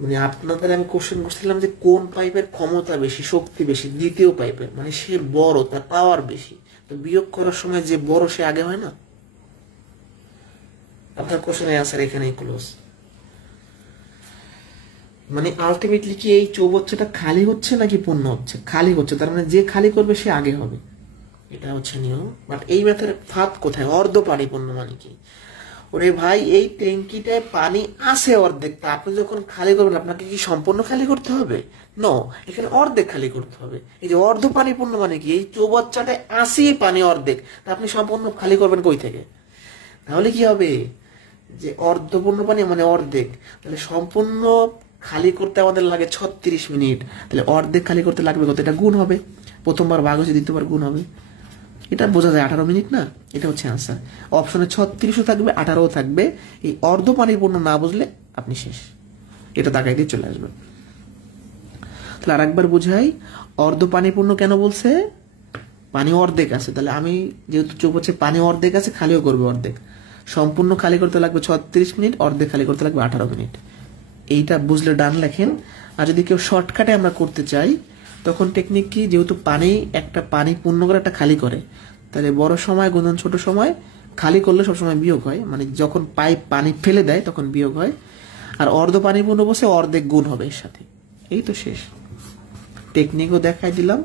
মানে আপনাদের আমি কোশ্চেন করছিলাম যে কোন পাইপের ক্ষমতা বেশি, শক্তি বেশি, দ্বিতীয় পাইপের, মানে সে বড়, তার পাওয়ার বেশি। তো বিয়োগ করার সময় যে বড় সে আগে হয় না? আপনার কোশ্চেনের অ্যান্সার এখানেই ক্লোজ। মানে আলটিমেটলি কি এই চৌবাচ্চাটা খালি হচ্ছে নাকি পূর্ণ হচ্ছে? খালি হচ্ছে, তার মানে যে খালি করবে সে আগে হবে, এটা হচ্ছে নিয়ম। বাট এই ম্যাথের ফাঁদ কোথায়, অর্ধ পানিপূর্ণ মানে কি? ওরে ভাই এই ট্যাঙ্কিটায় পানি আছে অর্ধেক, তা আপনি যখন খালি করবেন আপনাকে কি সম্পূর্ণ খালি করতে হবে? নো, এখানে অর্ধেক খালি করতে হবে। এই যে অর্ধ পানিপূর্ণ মানে কি, এই চৌবাচ্চাটায় আসি পানি অর্ধেক, তা আপনি সম্পূর্ণ খালি করবেন কই থেকে? তাহলে কি হবে যে অর্ধপূর্ণ পানি মানে অর্ধেক, তাহলে সম্পূর্ণ খালি করতে আমাদের লাগে 36 মিনিট, তাহলে অর্ধেক খালি করতে লাগবে কত? এটা গুণ হবে, প্রথমবার ভাগ হচ্ছে দ্বিতীয়বার গুণ হবে, এটা বোঝা যায় 18 মিনিট না, এটা হচ্ছে আনসার। অপশনে 36ও থাকবে 18ও থাকবে, এই অর্ধ পানিপূর্ণ না বুঝলে আপনি শেষ, এটা তাকাই দিয়ে চলে আসবে। তাহলে আর একবার বুঝাই, অর্ধ পানিপূর্ণ কেন বলছে, পানি অর্ধেক আছে, তাহলে আমি যেহেতু চোখ হচ্ছে পানি অর্ধেক আছে, খালিও করবে অর্ধেক, সম্পূর্ণ খালি করতে লাগবে 36 মিনিট, অর্ধেক খালি করতে লাগবে 18 মিনিট। এইটা বুঝলে ডান লেখেন। আর যদি কেউ শর্টকাটে আমরা করতে চাই, তখন টেকনিক কি, যেহেতু পানি একটা পানি পূর্ণ করে একটা খালি করে, তাহলে বড় সময় গুণন ছোট সময়, খালি করলে সবসময় বিয়োগ হয়, মানে যখন পাইপ পানি ফেলে দেয় তখন বিয়োগ হয়। আর অর্ধ পানি পূর্ণ বসে অর্ধেক গুণ হবে এর সাথে। এই তো শেষ। টেকনিকও দেখাই দিলাম,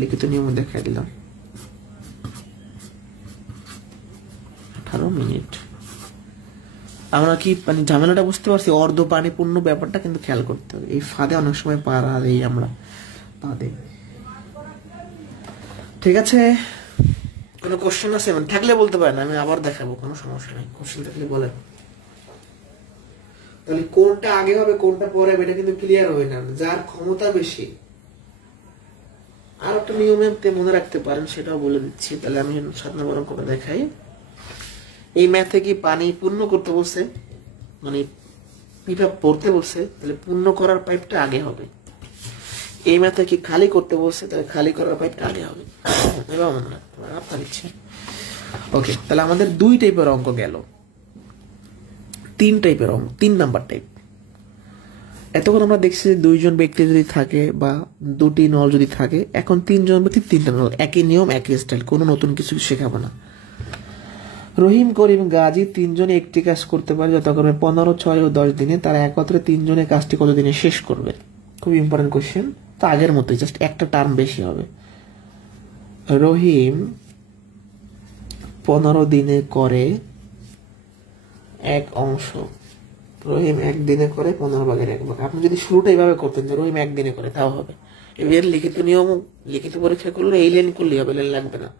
লিখিত নিয়মও দেখাই দিলাম। 18 মিনিট। আমরা কি মানে ঝামেলাটা বুঝতে পারছি? অর্ধ পানিপূর্ণ ব্যাপারটা কিন্তু খেয়াল করতে হবে, এই ফাঁদে অনেক সময় পারা দেই আমরা, ফাঁদে। ঠিক আছে, কোনো কোশ্চেন আছে? মানে থাকলে বলতে পারেন, আমি আবার দেখাবো, কোনো সমস্যা নেই, কোশ্চেন থাকলে বলেন। তাহলে কোনটা আগে হবে কোনটা পরে হবে এটা কিন্তু ক্লিয়ার হয় না, যার ক্ষমতা বেশি। আর একটা নিয়মে মনে রাখতে পারেন, সেটাও বলে দিচ্ছি। তাহলে আমি 7 নম্বর অঙ্কটা দেখাই। এই ম্যাথে কি পানি পূর্ণ করতে বলছে, মানে পিপা পড়তে বলছে, তাহলে পূর্ণ করার পাইপটা আগে হবে। এই ম্যাথে কি খালি করতে বলছে, তাহলে খালি করার পাইপটা আগে হবে। এবার মনে রাখতে পারেন, আপনার ইচ্ছে। ওকে, তাহলে আমাদের 2 টাইপের অঙ্ক গেল, 3 টাইপের অঙ্ক, 3 নাম্বার টাইপ। এতক্ষণ আমরা দেখছি 2 জন ব্যক্তি যদি থাকে বা 2টি নল যদি থাকে, এখন 3 জন ব্যক্তি 3টা নল, একই নিয়ম একই স্টাইল, কোনো নতুন কিছু শেখাবো না। রহিম, করিম, গাজী 3 জনে একটি কাজ করতে পারে যথাক্রমে 15, 6 ও 10 দিনে। তারা একত্রে 3 জনে কাজটি কত দিনে শেষ করবে? খুব ইম্পর্টেন্ট কোশ্চেন। তো আগের মতোই, জাস্ট একটা টার্ম বেশি হবে। রহিম 15 দিনে করে 1 অংশ। রহিম 1 দিনে করে 15 ভাগের 1 ভাগ। আপনি যদি শুরুটা এইভাবে করতেন যে রহিম 1 দিনে করে, তাও হবে। এর লিখিত নিয়ম, লিখিত পরীক্ষা করলে এই লাইন করলেই হবে, লাইন লাগবে না।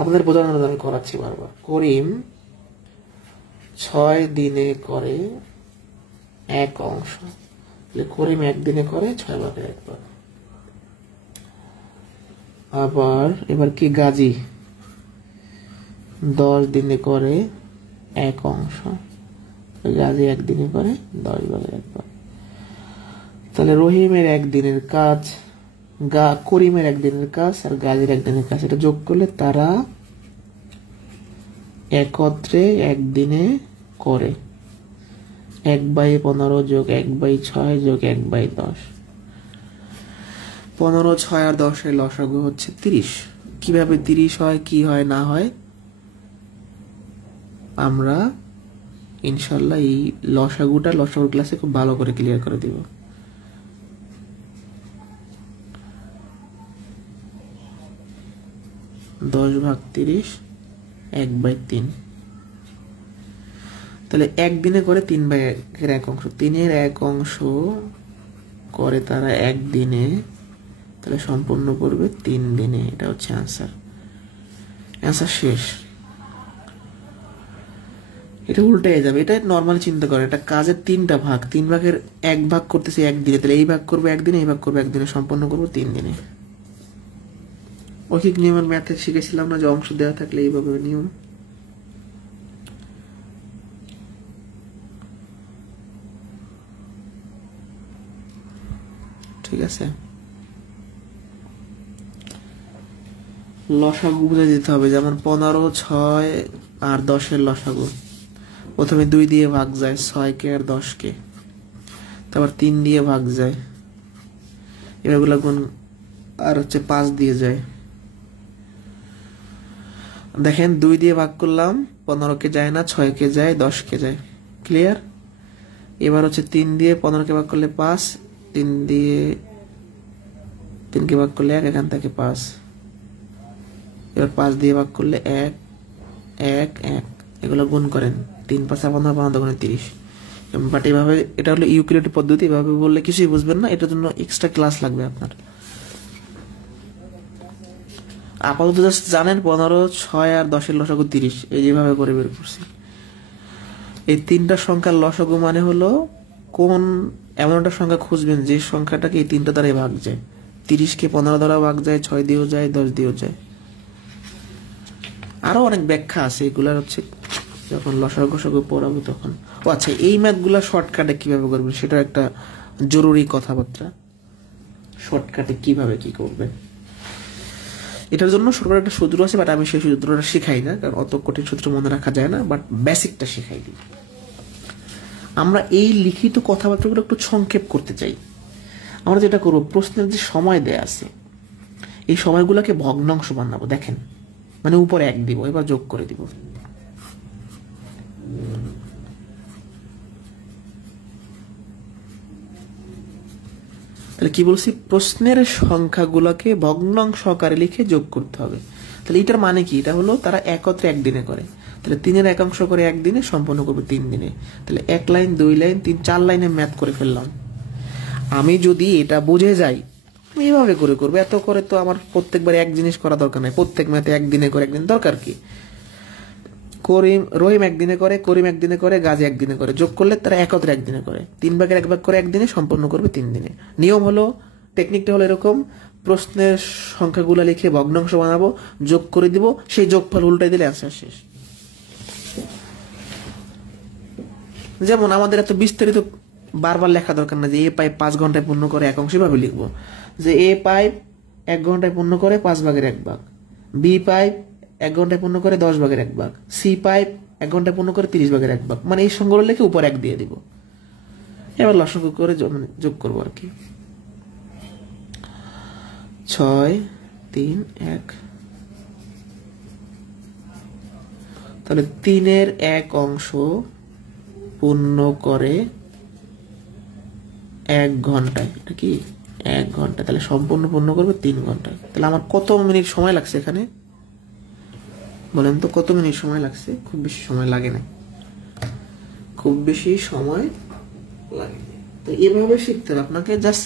আপনাদের বোঝানোর আমি করাচ্ছি বারবার। করিম 6 দিনে করে 1 অংশ। করিম 1 দিনে করে 6 ভাগের 1 ভাগ। আবার এবার কি, গাজী 10 দিনে করে 1 অংশ। গাজী 1 দিনে করে 10 ভাগের 1 ভাগ। তাহলে রহিমের 1 দিনের কাজ, করিমের 1 দিনের কাজ আর গাজীর 1 দিনের কাজ, এটা যোগ করলে তারা একত্রে 1 দিনে করে 1/15 যোগ 1/6 যোগ 1/10। 15, 6 আর 10 এর লসাগু হচ্ছে 30। কিভাবে 30 হয়, কি হয় না হয়, আমরা ইনশাল্লাহ এই লসাগুর ক্লাসে খুব ভালো করে ক্লিয়ার করে দিব। 10 ভাগ 30 1/3। তাহলে 1 দিনে করে 3/1 অংশ, 3-এর 1 অংশ করে তারা 1 দিনে, তাহলে সম্পূর্ণ করবে 3 দিনে। এটা হচ্ছে আনসার, আনসার শেষ। এটা উল্টে যাবে, এটা নর্মাল চিন্তা করেন, এটা কাজের 3টা ভাগ, 3 ভাগের 1 ভাগ করতেছে 1 দিনে, তাহলে এই ভাগ করবো 1 দিনে, এই ভাগ করবো 1 দিনে, সম্পন্ন করবো 3 দিনে। ঐকিক নিয়মের ম্যাথে শিখেছিলাম না যে অংশ দেওয়া থাকলে এইভাবে নিয়ম। ঠিক আছে, লসাগু বুঝে দিতে হবে। যেমন 15, 6 আর 10 এর লসাগু, প্রথমে 2 দিয়ে ভাগ যায় 6 আর 10 তারপর 3 দিয়ে ভাগ যায়, এগুলো গুণ, আর হচ্ছে 5 দিয়ে যায়। দেখেন 2 দিয়ে ভাগ করলাম, 15 যায় না, 6 যায়, 10 যায়। ক্লিয়ার? এবার হচ্ছে 3 দিয়ে 15 ভাগ করলে 5, 3 দিয়ে 3 ভাগ করলে 1, এখান থেকে 5। এবার 5 দিয়ে ভাগ করলে 1, 1, 1, এগুলো গুণ করেন, 3, 5, 15, 15 গুণে 30। বাট এভাবে, এটা হলো ইউক্লিড পদ্ধতি, এভাবে বললে কিছুই বুঝবেন না, এটার জন্য এক্সট্রা ক্লাস লাগবে আপনার। আপাতত জাস্ট জানেন 15, 6 আর 10 এর লসাগু 30, এই যেভাবে করে বের করছি। এই 3টা সংখ্যার লসাগু মানে হলো কোন এমন একটা সংখ্যা খুঁজবেন যে সংখ্যাটাকে এই 3টা দ্বারাই ভাগ যায়। 30কে 15 দ্বারা ভাগ যায়, 6 দিয়েও যায়, 10 দিয়েও যায়। আরো অনেক ব্যাখ্যা আছে, এগুলার হচ্ছে যখন লসাগু গসাগু পড়াবো তখন। ও আচ্ছা, এই ম্যাথগুলা শর্টকাটে কিভাবে করবেন সেটা একটা জরুরি কথাবার্তা। শর্টকাটে কিভাবে কি করবেন এটার জন্য শর্টকাট একটা সূত্র আছে, বাট আমি সেই সূত্রটা শিখাই না, কারণ অত কঠিন সূত্র মনে রাখা যায় না, বাট বেসিকটা শিখাই দিই। আমরা এই লিখিত কথাবার্তাগুলো একটু সংক্ষেপ করতে চাই। আমরা যেটা করবো, প্রশ্নের যে সময় দেয়া আছে এই সময়গুলোকে ভগ্নাংশ বানাবো। দেখেন, মানে উপরে 1 দিব, এবার যোগ করে দিব। তাহলে কি বলছি, প্রশ্নের সংখ্যাগুলোকে ভগ্নাংশ আকারে লিখে যোগ করতে হবে। তাহলে এটার মানে কি, এটা হলো তারা একত্রে একদিনে করে। তাহলে 3-এর একাংশ করে একদিনে, সম্পন্ন করবে 3 দিনে। তাহলে 1 লাইন 2 লাইন 3 4 লাইনে ম্যাথ করে ফেললাম। আমি যদি এটা বুঝে যাই আমি এভাবে করে করবো। এত করে তো আমার প্রত্যেকবার এক জিনিস করা দরকার নাই। প্রত্যেক ম্যাথে একদিনে করে, একদিন দরকার কি। রহিম একদিনে করে, করিম একদিনে করে, গাজী একদিনে করে, যোগ করলে তারা একত্রে একদিনে করে। 3 ভাগের 1 ভাগ করে একদিনে, সম্পন্ন করবে 3 দিনে। নিয়ম হলো, টেকনিকটা হলো এরকম, প্রশ্নের সংখ্যাগুলো লিখে ভগ্নাংশ বানাবো, যোগ করে দিব, সেই যোগফল উল্টাই দিলে অ্যান্সার শেষ। যেমন আমাদের এত বিস্তারিত বারবার লেখা দরকার না যে এ পাইপ 5 ঘন্টায় পূর্ণ করে 1 অংশ, এভাবে লিখবো যে এ পাইপ 1 ঘন্টায় পূর্ণ করে 5 ভাগের 1 ভাগ, বি পাইপ 1 ঘন্টায় পূর্ণ করে 10 ভাগের 1 ভাগ, সি পাইপ 1 ঘন্টায় পূর্ণ করে 30 ভাগের 1 ভাগ। মানে এই সংখ্যাগুলো লিখে উপর 1 দিয়ে দিব। এবার লসাগু করে যোগ করবো আর কি। 6 3 1। তাহলে 3-এর 1 অংশ পূর্ণ করে 1 ঘন্টায়, এটা কি 1 ঘন্টা। তাহলে সম্পূর্ণ পূর্ণ করবে 3 ঘন্টায়। তাহলে আমার কত মিনিট সময় লাগছে এখানে বলেন তো, কত মিনিট সময় লাগছে? খুব বেশি সময় লাগে না, খুব বেশি সময় লাগে না। তো এভাবে শিখতে হবে আপনাকে। জাস্ট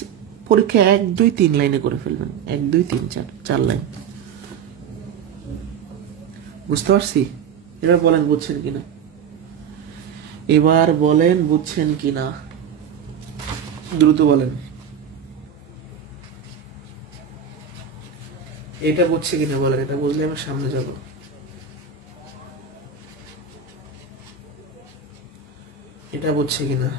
পরীক্ষা 1 2 3 লাইনে করে ফেলবেন, 1 2 3 4 লাইন। বুঝতে পারছি? এবার বলেন বুঝছেন কিনা, এবার বলেন বুঝছেন কিনা, দ্রুত বলেন। এটা বুঝছে কিনা বলেন, এটা বুঝলে আমি সামনে যাব। এটা বুঝছে কিনা,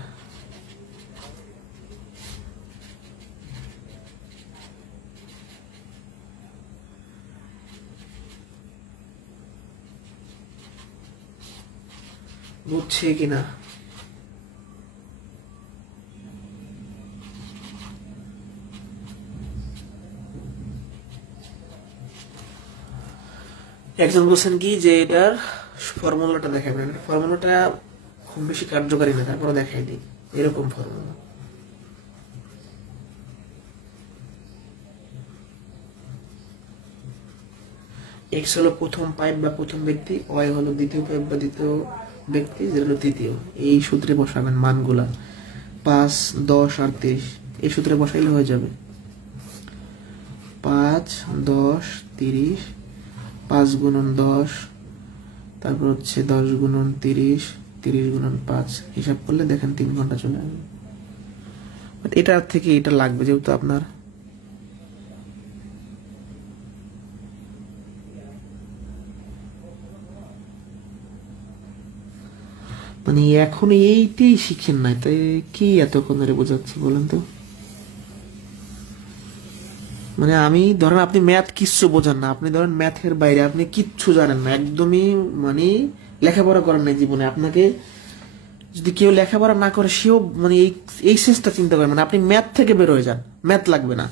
বুঝছে কিনা। একজন বলছেন কি যে এটার ফর্মুলাটা দেখাবেন। ফর্মুলাটা খুব বেশি কার্যকারী না, তারপরে দেখাই দিই। এরকম ফর্মুলা, এক্স হলো প্রথম পাইপ বা প্রথম ব্যক্তি, ওয়াই হলো দ্বিতীয় পাইপ বা দ্বিতীয় ব্যক্তি, যেটা হলো তৃতীয়। এই সূত্রে বসাবেন মানগুলা, 5 10 আর 30। এই সূত্রে বসাইলে হয়ে যাবে 5 10 30, 5 গুণন 10, তারপর হচ্ছে 10 গুণন 30, 30 গুণন 5। হিসাব করলে দেখেন 3 ঘন্টা চলে আসবে। বাট এটার থেকে এটা লাগবে, যেহেতু আপনার মানে এখন এইটাই শিখেন নাই, তাই কি এতক্ষণ ধরে বোঝাচ্ছি বলেন তো। মানে আমি ধরেন, আপনি ম্যাথ কিচ্ছু বোঝান না, আপনি ধরেন ম্যাথের বাইরে আপনি কিচ্ছু জানেন না, একদমই মানে লেখাপড়া করেন না জীবনে। আপনাকে যদি কেউ লেখাপড়া না করে, সেও মানে এই সেন্সটা চিন্তা করে, মানে আপনি ম্যাথ থেকে বের হয়ে যান, ম্যাথ লাগবে না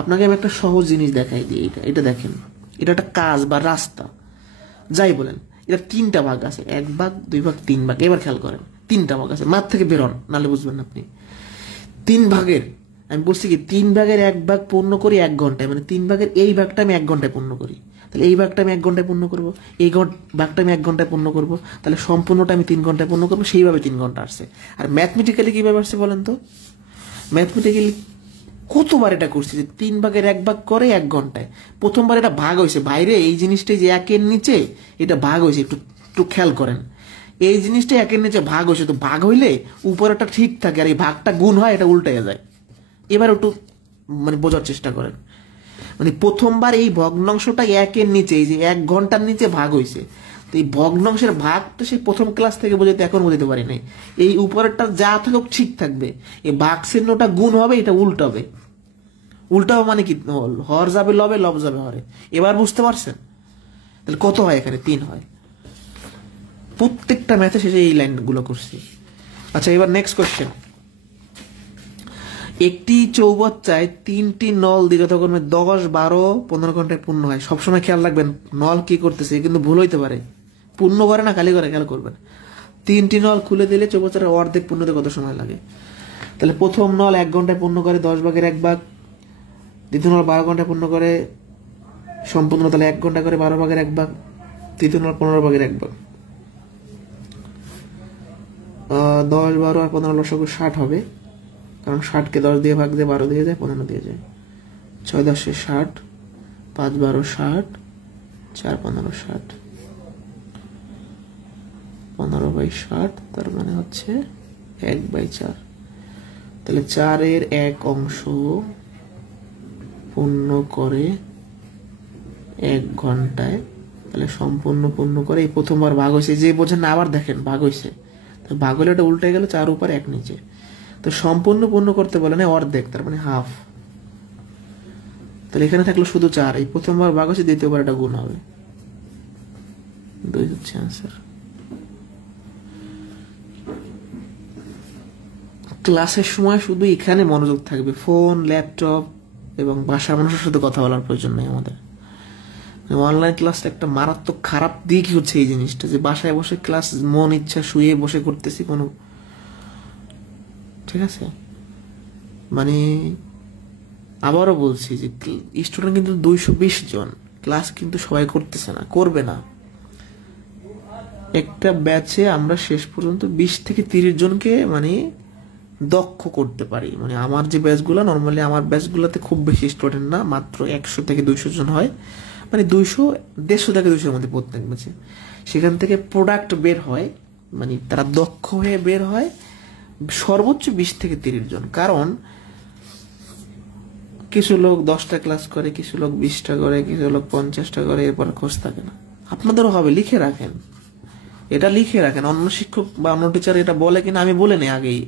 আপনাকে। আমি একটা সহজ জিনিস দেখাই দিই। এটা দেখেন, এটা একটা কাজ বা রাস্তা, যাই বলেন। এটা 3টা ভাগ আছে, 1 ভাগ 2 ভাগ 3 ভাগ। এবার খেয়াল করেন, 3টা ভাগ আছে, ম্যাথ থেকে বেরোন, নাহলে বুঝবেন আপনি। 3 ভাগের, আমি বলছি কি 3 ভাগের 1 ভাগ পূর্ণ করি 1 ঘন্টায়, মানে 3 ভাগের এই ভাগটা আমি 1 ঘন্টায় পূর্ণ করি। তাহলে এই ভাগটা আমি 1 ঘন্টায় পূর্ণ করবো, এই ভাগটা আমি 1 ঘন্টায় পূর্ণ করবো, তাহলে সম্পূর্ণটা আমি 3 ঘন্টায় পূর্ণ করবো। সেইভাবে 3 ঘন্টা আসছে। আর ম্যাথমেটিক্যালি কিভাবে আসছে বলেন তো? ম্যাথমেটিক্যালি কতবার এটা করছি যে 3 ভাগের 1 ভাগ করে 1 ঘন্টায়। প্রথমবার এটা ভাগ হয়েছে বাইরে, এই জিনিসটাই যে 1-এর নিচে এটা ভাগ হয়েছে, একটু একটু খেয়াল করেন। এই জিনিসটা 1-এর নিচে ভাগ হয়েছে, তো ভাগ হইলে উপরেটা ঠিক থাকে, আর এই ভাগটা গুণ হয়, এটা উল্টে যায়। এবার একটু মানে বোঝার চেষ্টা করেন। মানে প্রথমবার এই ভগ্নাংশটা একের নিচে, এই যে 1 ঘন্টার নিচে ভাগ হয়েছে, তো এই ভগ্নাংশের ভাগ তো সেই প্রথম ক্লাস থেকে বোঝাতে এখন বোঝাতে পারি নাই। এই উপরেরটা যা থাকুক ঠিক থাকবে, এই ভাগ চিহ্নটা গুণ হবে, এটা উল্টাবে। উল্টাবে মানে কি, হর যাবে লবে, লব যাবে হরে। এবার বুঝতে পারছেন? তাহলে কত হয় এখানে? 3 হয়। প্রত্যেকটা ম্যাথে শেষে এই লাইনগুলো করছি। আচ্ছা, এবার নেক্সট কোয়েশ্চেন। একটি চৌবাচ্চায় 3টি নল দিয়ে যথাক্রমে 10, 12, 15 ঘন্টায় পূর্ণ হয়। সবসময় খেয়াল রাখবেন নল কি করতেছে, কিন্তু ভুল হইতে পারে। পূর্ণ করে না খালি করে, খেয়াল করবেন। 3টি নল খুলে দিলে চৌবাচ্চাটা অর্ধেক পূর্ণ হতে কত সময় লাগে? তাহলে প্রথম নল 1 ঘন্টায় পূর্ণ করে 10 ভাগের 1 ভাগ, দ্বিতীয় নল 12 ঘন্টায় পূর্ণ করে সম্পূর্ণ, তাহলে 1 ঘন্টা করে 12 ভাগের 1 ভাগ, তৃতীয় নল 15 ভাগের 1 ভাগ। 10, 12 আর 15 লসাগু 60 হবে, কারণ 60কে 10 দিয়ে ভাগ দিয়ে 12 দিয়ে যায়, 15 দিয়ে যায়। 6 10 60, 5 12 60, 4 15 60, 15/60, তার মানে হচ্ছে 1/4। তাহলে 4-এর 1 অংশ পূর্ণ করে 1 ঘন্টায়, তাহলে সম্পূর্ণ পূর্ণ করে এই প্রথমবার ভাগ হয়েছে, যে বোঝেন না আবার দেখেন ভাগ হয়েছে, তো ভাগ হলে এটা উল্টে গেল, 4 উপরে 1 নিচে। তো সম্পূর্ণ পূর্ণ করতে বলে না অর্ধেক, তার মানে হাফ। তাহলে এখানে থাকলো শুধু 4, এই প্রথমবার ভাগ হয়েছে, দ্বিতীয়বার এটা গুণ হবে। 2 হচ্ছে আনসার। ক্লাসের সময় শুধু এখানে মনোযোগ থাকবে, ফোন, ল্যাপটপ এবং বাসার মানুষের সাথে কথা বলার প্রয়োজন নেই আমাদের। অনলাইন ক্লাসটা একটা মারাত্মক খারাপ দিক হচ্ছে এই জিনিসটা, যে বাসায় বসে ক্লাস মন ইচ্ছা শুয়ে বসে করতেছি কোনো, ঠিক আছে? মানে আবারও বলছি যে স্টুডেন্ট কিন্তু 220 জন, ক্লাস কিন্তু সবাই করতেছে না, করবে না। একটা ব্যাচে আমরা শেষ পর্যন্ত 20 থেকে 30 জনকে মানে দক্ষ করতে পারি। মানে আমার যে ব্যাচগুলো, নর্মালি আমার ব্যাচগুলোতে খুব বেশি স্টুডেন্ট না, মাত্র 100 থেকে 200 জন হয়, মানে 200, 150 থেকে 200-এর মধ্যে প্রত্যেক ব্যাচে। সেখান থেকে প্রোডাক্ট বের হয়, মানে তারা দক্ষ হয়ে বের হয় সর্বোচ্চ 20 থেকে 30 জন। কারণ কিছু লোক 10টা ক্লাস করে, কিছু লোক 20টা করে, কিছু লোক 50টা করে, এরপর খোঁজ থাকে না। আপনাদেরও হবে, লিখে রাখেন, এটা লিখে রাখেন। অন্য শিক্ষক বা অন্য টিচার এটা বলে কিনা আমি বলে নেই আগেই,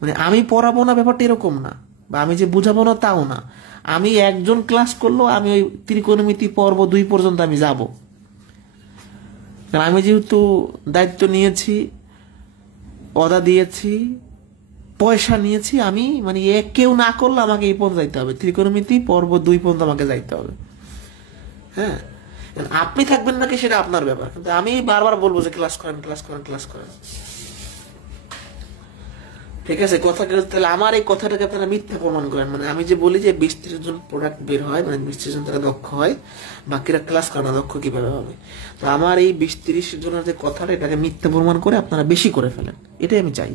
মানে আমি পড়াবো না ব্যাপারটা এরকম না, বা আমি যে বুঝাবো না তাও না। আমি একজন ক্লাস করলো, আমি ওই ত্রিকোণমিতি পর্ব 2 পর্যন্ত আমি যাব, কারণ আমি যেহেতু দায়িত্ব নিয়েছি, অদা দিয়েছি, পয়সা নিয়েছি, আমি মানে কেউ না করলে আমাকে এই পর্যন্ত যাইতে হবে, ত্রিকোণমিতি পর্ব 2 পর্যন্ত আমাকে যাইতে হবে। হ্যাঁ, আপনি থাকবেন নাকি সেটা আপনার ব্যাপার, কিন্তু আমি বারবার বলবো যে ক্লাস করেন, ক্লাস করেন, ক্লাস করেন, ঠিক আছে? কথা, তাহলে আমার এই কথাটাকে আপনারা মিথ্যা প্রমাণ করেন। মানে আমি যে বলি যে 20-30 জন প্রোডাক্ট বের হয়, মানে 20-30 জন তারা দক্ষ হয়, বাকিরা ক্লাস করে না, দক্ষ কিভাবে হবে? তো আমার এই 20-30 জনের যে কথাটা, এটাকে মিথ্যা প্রমাণ করে আপনারা বেশি করে ফেলেন, এটাই আমি চাই।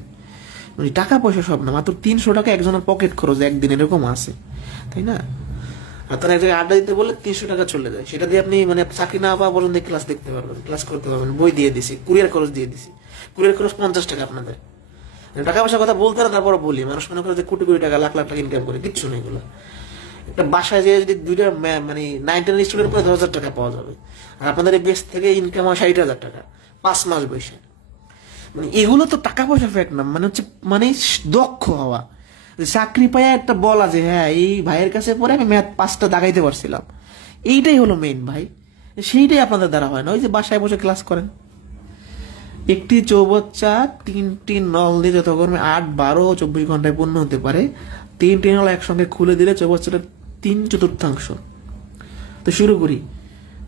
মানে টাকা পয়সা সব না, মাত্র 300 টাকা একজনের পকেট খরচ একদিন, এরকম আছে, তাই না? আর তারা এক জায়গায় আড্ডা দিতে বললে 300 টাকা চলে যায়, সেটা দিয়ে আপনি মানে চাকরি না পাওয়া পর্যন্ত ক্লাস দেখতে পারবেন, ক্লাস করতে পারবেন। বই দিয়ে দিছি, কুরিয়ার খরচ দিয়ে দিছি, কুরিয়ার খরচ 50 টাকা আপনাদের। টাকা পয়সার কথা বলতে না, তারপরে বলি, মানুষ মনে করে যে কোটি কোটি টাকা, লাখ লাখ টাকা ইনকাম করে, কিচ্ছু নেই এগুলো। একটা বাসায় যে যদি 2টা মানে 9-10 স্টুডেন্ট করে 10,000 টাকা পাওয়া যাবে, আর আপনাদের এই বেস থেকে ইনকাম হয় 60,000 টাকা 5 মাস বসে। মানে এগুলো তো টাকা পয়সা ফ্যাক্ট না, মানে হচ্ছে মানে দক্ষ হওয়া। চাকরি পায় একটা বলা যে হ্যাঁ এই ভাইয়ের কাছে পরে আমি ম্যাথ 5টা দাগাইতে পারছিলাম, এইটাই হলো মেইন ভাই। সেইটাই আপনাদের দ্বারা হয় না, ওই যে বাসায় বসে ক্লাস করেন। একটি চৌবাচ্চা 3টি নল দিয়ে যথাক্রমে 8, 12 ও 24 ঘন্টায় পূর্ণ হতে পারে। 3টি নল একসঙ্গে খুলে দিলে চৌবাচ্চাটা 3/4। তো শুরু করি।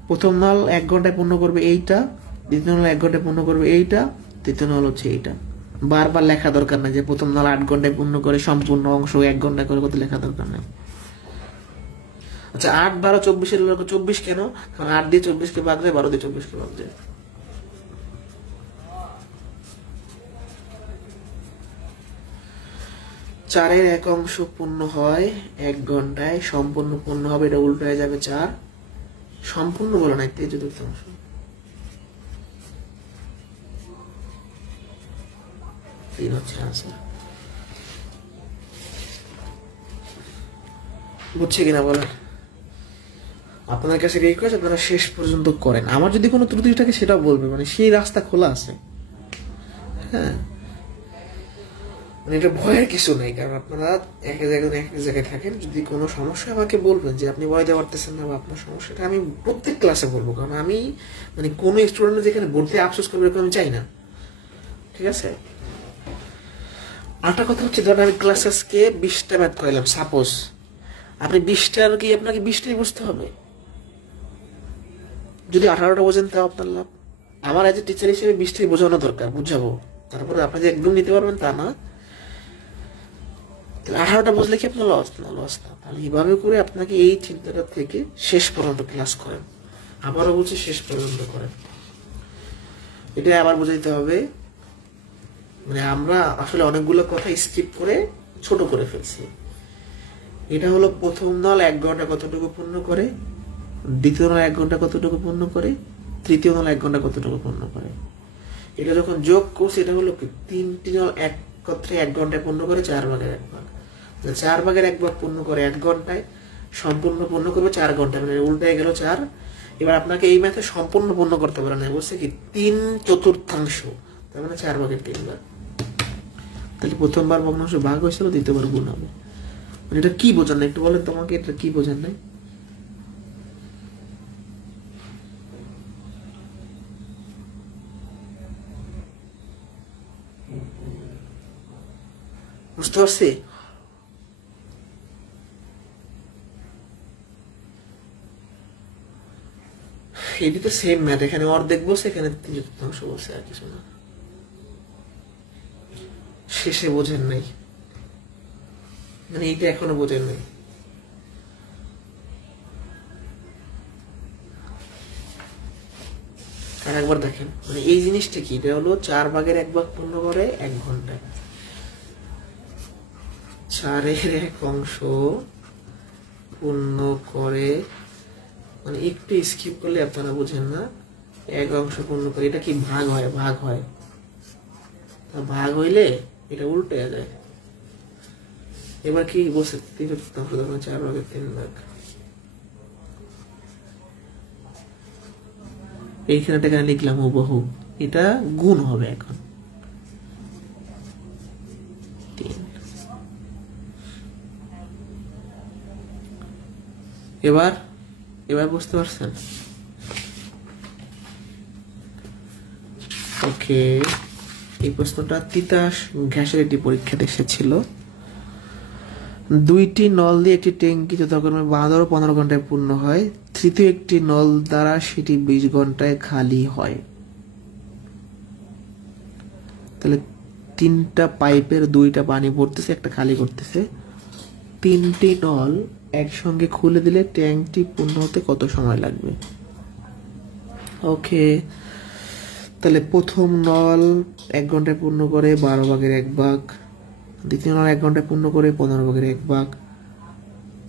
প্রথম নল 1 ঘন্টায় পূর্ণ করবে এইটা, দ্বিতীয় নল 1 ঘন্টায় পূর্ণ করবে এইটা, তৃতীয় নল হচ্ছে এইটা। বারবার লেখা দরকার নাই যে প্রথম নল 8 ঘন্টায় পূর্ণ করে সম্পূর্ণ অংশ 1 ঘন্টায় করে, কত লেখা দরকার নাই। আচ্ছা, 8, 12, 24-এর 24 কেন? কারণ 8 দিয়ে 24-কে ভাগ যায়, 12 দিয়ে 24-কে ভাগ যায়। চারের 1 অংশ পূর্ণ হয় 1 ঘন্টায়, সম্পূর্ণ পূর্ণ হবে, এটা উল্টো হয়ে যাবে 4। সম্পূর্ণ বলে নাই, 3/4। তিন হচ্ছে আনসার। বুঝছে কিনা বলেন? আপনাদের কাছে রিকোয়েস্ট আপনারা শেষ পর্যন্ত করেন। আমার যদি কোনো ত্রুটি থাকে সেটাও বলবে, মানে সেই রাস্তা খোলা আছে। হ্যাঁ, মানে এটা ভয়ের কিছু নেই, কারণ আপনারা এক জায়গায় থাকেন। যদি কোনো সমস্যা আমাকে বলবেন যে আপনি ভয় দিতে পারতেছেন না বা আপনার সমস্যাটা, আমি প্রত্যেক ক্লাসে বলবো। কারণ আমি মানে কোনো স্টুডেন্ট যেখানে ভর্তি আফসোস করবে এরকম আমি চাই না, ঠিক আছে? আরেকটা কথা হচ্ছে, ধরেন আমি ক্লাস আজকে 20টা ম্যাথ করাইলাম, সাপোজ আপনি 20টার কি আপনাকে 20টাই বুঝতে হবে? যদি 18টা বোঝেন তাও আপনার লাভ। আমার এজ এ টিচার হিসেবে 20টাই বোঝানো দরকার, বুঝাবো। তারপরে আপনি যে একদম নিতে পারবেন তা না, 18টা বুঝলে কি আপনার লস না? লস না। তাহলে এইভাবে করে আপনাকে এই চিন্তাটা থেকে শেষ পর্যন্ত ক্লাস করেন। আবারও বলছি, শেষ পর্যন্ত করেন। এটা আবার বোঝাইতে হবে, মানে আমরা আসলে অনেকগুলো কথা স্কিপ করে ছোট করে ফেলছি। এটা হলো প্রথম নল 1 ঘন্টা কতটুকু পূর্ণ করে, দ্বিতীয় নল 1 ঘন্টা কতটুকু পূর্ণ করে, তৃতীয় নল 1 ঘন্টা কতটুকু পূর্ণ করে। এটা যখন যোগ করছি, এটা হলো 3টি নল একত্রে 1 ঘন্টায় পূর্ণ করে 4 ভাগের 1 ভাগ। 4 ভাগের 1 ভাগ পূর্ণ করে 1 ঘন্টায়, সম্পূর্ণ পূর্ণ করবে 4 ঘন্টায়, মানে উল্টায় গেল 4। এবার আপনাকে এই ম্যাথে সম্পূর্ণ পূর্ণ করতে পারে না, বলছে কি 3/4, তার মানে 4 ভাগের 3 ভাগ। তাহলে প্রথমবার ভগ্নাংশ ভাগ হয়েছিল, দ্বিতীয়বার গুণ হবে। মানে এটা কি বোঝেন না একটু বলেন তোমাকে, এটা কি বোঝেন নাই? বুঝতে পারছি? এটি তো সেম ম্যাথ, এখানে অর্ধেক বসে, এখানে 3/4 বসে, আর কিছু না। শেষে বোঝেন নাই, মানে এইটা এখনো বোঝেন নাই। আর একবার দেখেন, মানে এই জিনিসটা কি, এটা হলো 4 ভাগের 1 ভাগ পূর্ণ করে 1 ঘন্টায়, 4-এর 1 অংশ পূর্ণ করে, মানে একটু স্কিপ করলে আপনারা বুঝেন না, 1 অংশ পূর্ণ করে। এটা কি ভাগ হয়? ভাগ হয়। ভাগ হইলে এটা উল্টে যায়। এবার কি বলছে, 3/4, 4 ভাগের 3 ভাগ। এইখানে এখানে লিখলাম হুবহু, এটা গুণ হবে এখন 3। এবার এবার বুঝতে পারছেন? ওকে, এই প্রশ্নটা তিতাস গ্যাসের একটি পরীক্ষাতে এসেছিল। 2টি নল দিয়ে একটি ট্যাঙ্কি যথাক্রমে 12 ও 15 ঘন্টায় পূর্ণ হয়, তৃতীয় একটি নল দ্বারা সেটি 20 ঘন্টায় খালি হয়। তাহলে 3টা পাইপের 2টা পানি ভরতেছে, একটা খালি করতেছে। 3টি নল একসঙ্গে খুলে দিলে ট্যাঙ্কটি পূর্ণ হতে কত সময় লাগবে? ওকে, তাহলে প্রথম নল 1 ঘন্টায় পূর্ণ করে 12 ভাগের 1 ভাগ, দ্বিতীয় নল 1 ঘন্টায় পূর্ণ করে 15 ভাগের 1 ভাগ,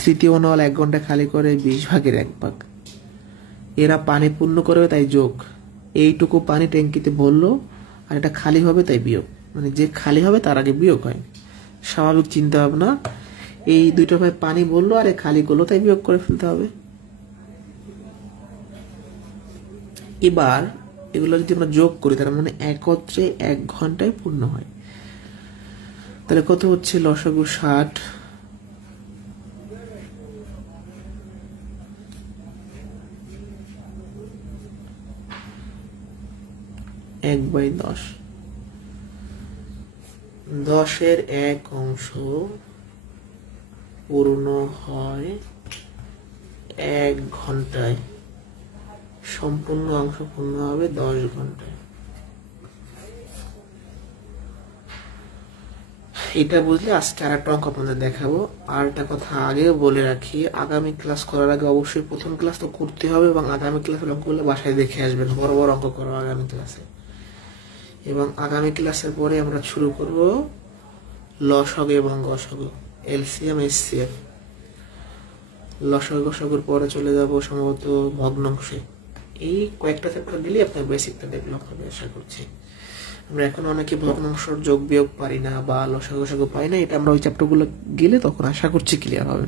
তৃতীয় নল 1 ঘন্টা খালি করে 20 ভাগের 1 ভাগ। এরা পানি পূর্ণ করবে তাই যোগ, এইটুকু পানি ট্যাঙ্কিতে ভরলো, আর এটা খালি হবে তাই বিয়োগ। মানে যে খালি হবে তার আগে বিয়োগ হয়, স্বাভাবিক চিন্তা ভাবনা। এই 2টা ভাই পানি ভরলো আর খালি করলো তাই বিয়োগ করে ফেলতে হবে। এবার এগুলো যদি আমরা যোগ করি, তার মানে একত্রে 1 ঘন্টায় পূর্ণ হয়। তাহলে কত হচ্ছে? লসাগু 60, 1/10, 10-এর 1 অংশ পূর্ণ হয় 1 ঘন্টায়, সম্পূর্ণ অংশ পূর্ণ হবে 10 ঘন্টায়। এটা বুঝলে আজকে আর একটা অঙ্ক আপনাদের দেখাবো। আর একটা কথা আগেও বলে রাখি, আগামী ক্লাস করার আগে অবশ্যই প্রথম ক্লাস তো করতে হবে, এবং আগামী ক্লাসের অঙ্কগুলো বাসায় দেখে আসবেন, বড় বড় অঙ্ক করবো আগামী ক্লাসে। এবং আগামী ক্লাসের পরে আমরা শুরু করব লসাগু এবং গসাগু, এলসিএম এসসিএফ। লসাগু গসাগুর পরে চলে যাব সম্ভবত ভগ্নাংশে। এই কয়েকটা চ্যাপ্টার দিলে আপনার বেসিকটা ডেভেলপ হবে আশা করছি। আমরা এখন অনেকে ভগ্নাংশর যোগ বিয়োগ পারি না বা লসাগু গসাগু পাই না, এটা আমরা ওই চ্যাপ্টারগুলো গেলে তখন আশা করছি ক্লিয়ার হবে।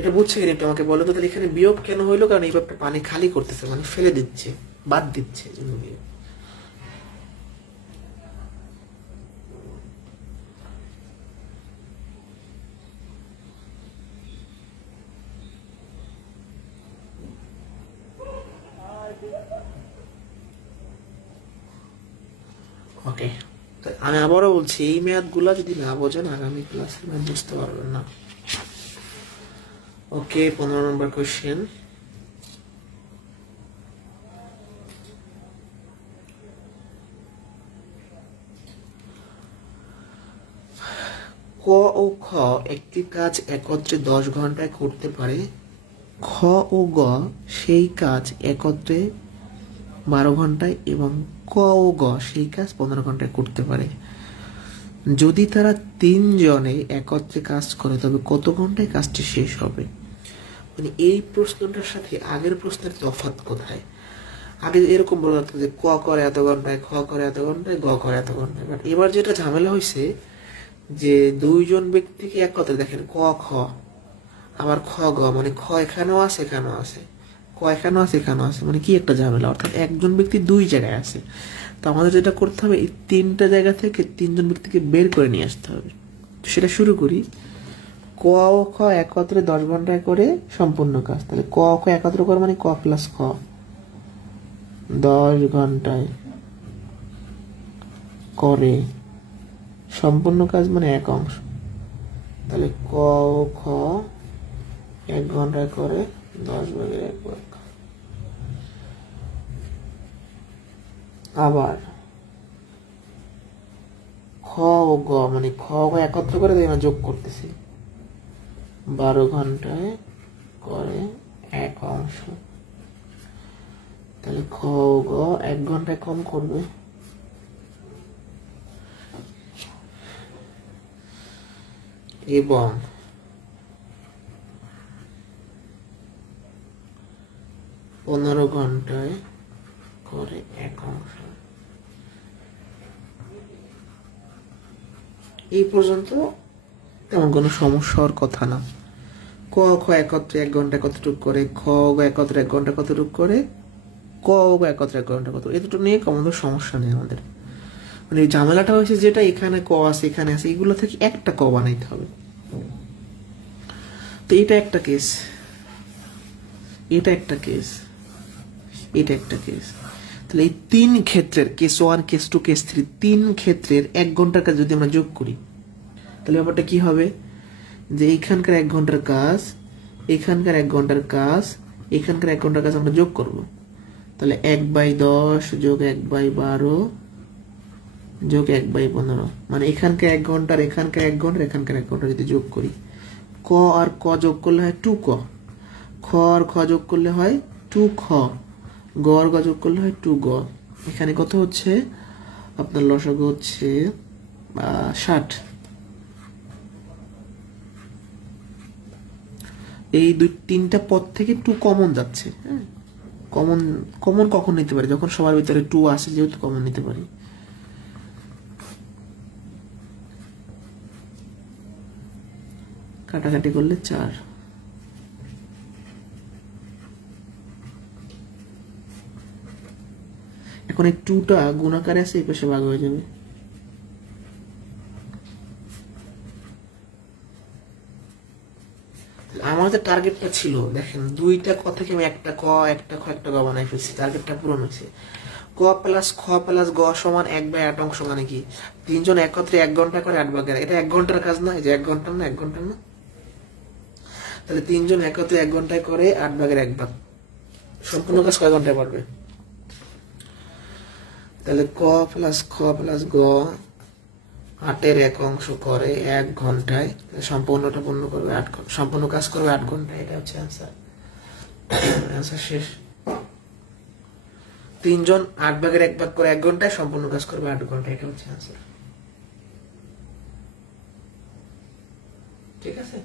এটা বুঝছে কিনা একটু আমাকে বলো তো। তাহলে এখানে বিয়োগ কেন হইলো? কারণ এই ব্যাপারটা পানি খালি করতেছে, মানে ফেলে দিচ্ছে, বাদ দিচ্ছে, এই জন্য বিয়োগ। ওকে, আমি আবারও বলছি, এই ম্যাথ গুলা যদি না বোঝেন আগামী ক্লাসে ম্যাথ বুঝতে পারবেন না। ওকে, 15 নম্বর কোশ্চেন। ক ও খ একটি কাজ একত্রে 10 ঘন্টায় করতে পারে, খ ও গ সেই কাজ একত্রে 12 ঘন্টায় এবং ক ও গ সেই কাজ 15 ঘন্টায় করতে পারে। যদি তারা 3 জনে একত্রে কাজ করে তবে কত ঘন্টায় কাজটি শেষ হবে? মানে এই প্রশ্নটার সাথে আগের প্রশ্নের তফাৎ কোথায়? আগে এরকম বলা হতো যে ক করে এত ঘন্টায়, খ করে এত ঘন্টায়, গ করে এত ঘন্টায়। বাট এবার যেটা ঝামেলা হয়েছে যে 2 জন ব্যক্তিকে একত্রে, দেখেন ক খ আবার খ গ, মানে খ এখানেও আছে এখানেও আছে, ক এখানেও আছে এখানেও আছে, মানে কি একটা ঝামেলা। অর্থাৎ একজন ব্যক্তি 2 জায়গায় আছে। তো আমাদের যেটা করতে হবে, এই 3টা জায়গা থেকে 3 জন ব্যক্তিকে বের করে নিয়ে আসতে হবে। তো সেটা শুরু করি। ক ও খ একত্রে 10 ঘন্টায় করে সম্পূর্ণ কাজ। তাহলে ক খ একত্রে করে মানে ক প্লাস খ 10 ঘন্টায় করে সম্পূর্ণ কাজ, মানে এক অংশ। তাহলে ক ও খ 1 ঘন্টায় করে 10/1 ভাগ। আবার খ ও গ, মানে খ ও গ একত্র করে দেখি না, যোগ করতেছি, 12 ঘন্টায় করে 1 অংশ। তাহলে খ ও গ 1 ঘন্টায় কম করবে। এবং 15 ঘন্টায় করে 1 অংশ। এই পর্যন্ত তেমন কোনো সমস্যা হওয়ার কথা না। ক খ একত্রে 1 ঘন্টায় কতটুক করে, খ গ একত্রে 1 ঘন্টা কতটুক করে, ক গ একত্রে 1 ঘন্টা কত, এই দুটো নিয়ে কোনো সমস্যা নেই আমাদের। মানে এই ঝামেলাটা হয়েছে যেটা এখানে ক আছে এখানে আছে, এগুলো থেকে একটা ক বানাইতে হবে। তো এটা একটা কেস, এটা একটা কেস, এটা একটা কেস। তাহলে এই 3 ক্ষেত্রের, কেস 1 কেস 2 কেস 3, 3 ক্ষেত্রের 1 ঘন্টার কাজ যদি আমরা যোগ করি তাহলে ব্যাপারটা কি হবে? যে এইখানকার 1 ঘন্টার কাজ, এখানকার 1 ঘন্টার কাজ, এখানকার 1 ঘন্টার কাজ আমরা যোগ করব। তাহলে 1/10 যোগ 1/12 যোগ 1/15, মানে এখানকার 1 ঘন্টার, এখানকার 1 ঘন্টার, এখানকার 1 ঘন্টা যদি যোগ করি, ক আর ক যোগ করলে হয় 2ক, খ আর খ যোগ করলে হয় 2খ, গ আর গ যোগ করলে হয় 2গ। এখানে কত হচ্ছে আপনার? লসাগু হচ্ছে 60। এই 2-3টা পদ থেকে 2 কমন যাচ্ছে। হ্যাঁ, কমন কমন কখন নিতে পারি? যখন সবার ভিতরে 2 আসে, যেহেতু কমন নিতে পারি। কাটাকাটি করলে 4। এখন এই 2টা গুণাকারে আছে, এই পাশে ভাগ হয়ে যাবে। আমাদের টার্গেটটা ছিল, দেখেন 2টা ক থেকে আমি একটা ক একটা খ একটা গ বানাই ফেলছি, টার্গেটটা পূরণ হয়েছে। ক প্লাস খ প্লাস গ সমান 1/8 অংশ, মানে কি 3 জন একত্রে 1 ঘন্টা করে 8 ভাগের, এটা 1 ঘন্টার কাজ না? এই যে 1 ঘন্টা না, 1 ঘন্টা না? তাহলে 3 জন একত্রে 1 ঘন্টায় করে 8/1 ভাগ, সম্পূর্ণ কাজ কয় ঘন্টায় পারবে? তাহলে ক প্লাস খ প্লাস গ 8-এর 1 অংশ করে 1 ঘন্টায়, সম্পূর্ণটা পূর্ণ করবে 8 ঘন্টা, সম্পূর্ণ কাজ করবে 8 ঘন্টায়। এটা হচ্ছে অ্যান্সার। অ্যান্সার শেষ। 3 জন 8/1 ভাগ করে 1 ঘন্টায় সম্পূর্ণ কাজ করবে 8 ঘন্টা। এটা হচ্ছে অ্যান্সার। ঠিক আছে?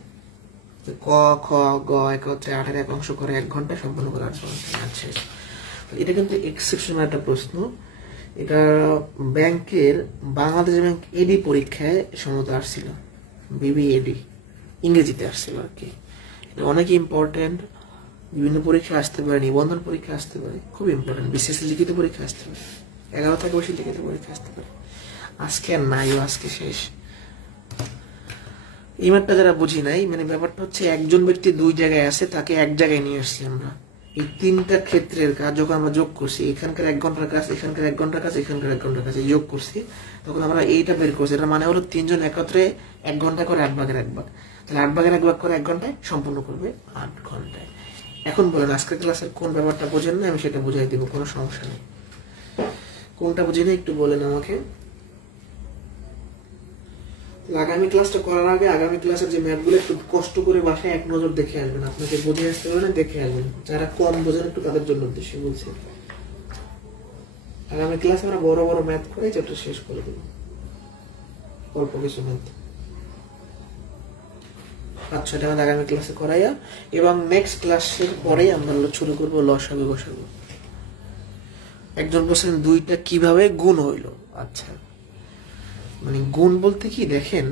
ক খ গ একত্রে 8-এর 1 অংশ করে 1 ঘন্টায় সম্পূর্ণ করে 8 ঘন্টা। শেষ। এটা কিন্তু এক্সেপশনাল একটা প্রশ্ন। এটা ব্যাংকের, বাংলাদেশ ব্যাংক এডি পরীক্ষায় সম্ভবত আসছিল, বিবিএডি ইংরেজিতে আসছিল আর কি। অনেক ইম্পর্টেন্ট, বিভিন্ন পরীক্ষা আসতে পারে, নিবন্ধন পরীক্ষা আসতে পারে, খুব ইম্পর্টেন্ট, বিশেষ লিখিত পরীক্ষা আসতে পারে, 11 থেকে বেশি লিখিত পরীক্ষা আসতে পারে। আজকে আর নাই, আজকে শেষ। এই ম্যাথটা যারা বুঝি নাই, মানে ব্যাপারটা হচ্ছে একজন ব্যক্তি দুই জায়গায় আছে, তাকে এক জায়গায় নিয়ে আসছি আমরা। এই তিনটা ক্ষেত্রের কাজ যখন আমরা যোগ করছি, এখানকার 1 ঘন্টার কাজ, এখানকার 1 ঘন্টার কাজ, এখানকার 1 ঘন্টার কাজ যোগ করছি, তখন আমরা এইটা বের করছি। এটা মানে হলো 3 জন একত্রে 1 ঘন্টা করে 8 ভাগের 1 ভাগ, তাহলে 8 ভাগের 1 ভাগ করে 1 ঘন্টায় সম্পূর্ণ করবে 8 ঘন্টায়। এখন বলেন আজকের ক্লাসের কোন ব্যাপারটা বোঝেন না, আমি সেটা বুঝাই দিব, কোনো সমস্যা নেই। কোনটা বুঝি না একটু বলেন আমাকে। আগামী ক্লাসটা করার আগে আগামী ক্লাসের যে ম্যাথগুলো একটু কষ্ট করে বাসায় এক নজর দেখে আসবেন, আপনাকে বুঝে আসতে পারবেন, দেখে আসবেন। যারা কম বোঝেন একটু তাদের জন্য উদ্দেশ্যে বলছি। আগামী ক্লাসে আমরা বড় বড় ম্যাথ করে চ্যাপ্টার শেষ করে দেব, অল্প কিছু ম্যাথ 5-6টা ম্যাথ আগামী ক্লাসে করাইয়া, এবং নেক্সট ক্লাসের পরেই আমরা শুরু করবো লসাগু গসাগু। একজন বলছেন 2টা কিভাবে গুণ হইলো। আচ্ছা, মানে গুণ বলতে কি, দেখেন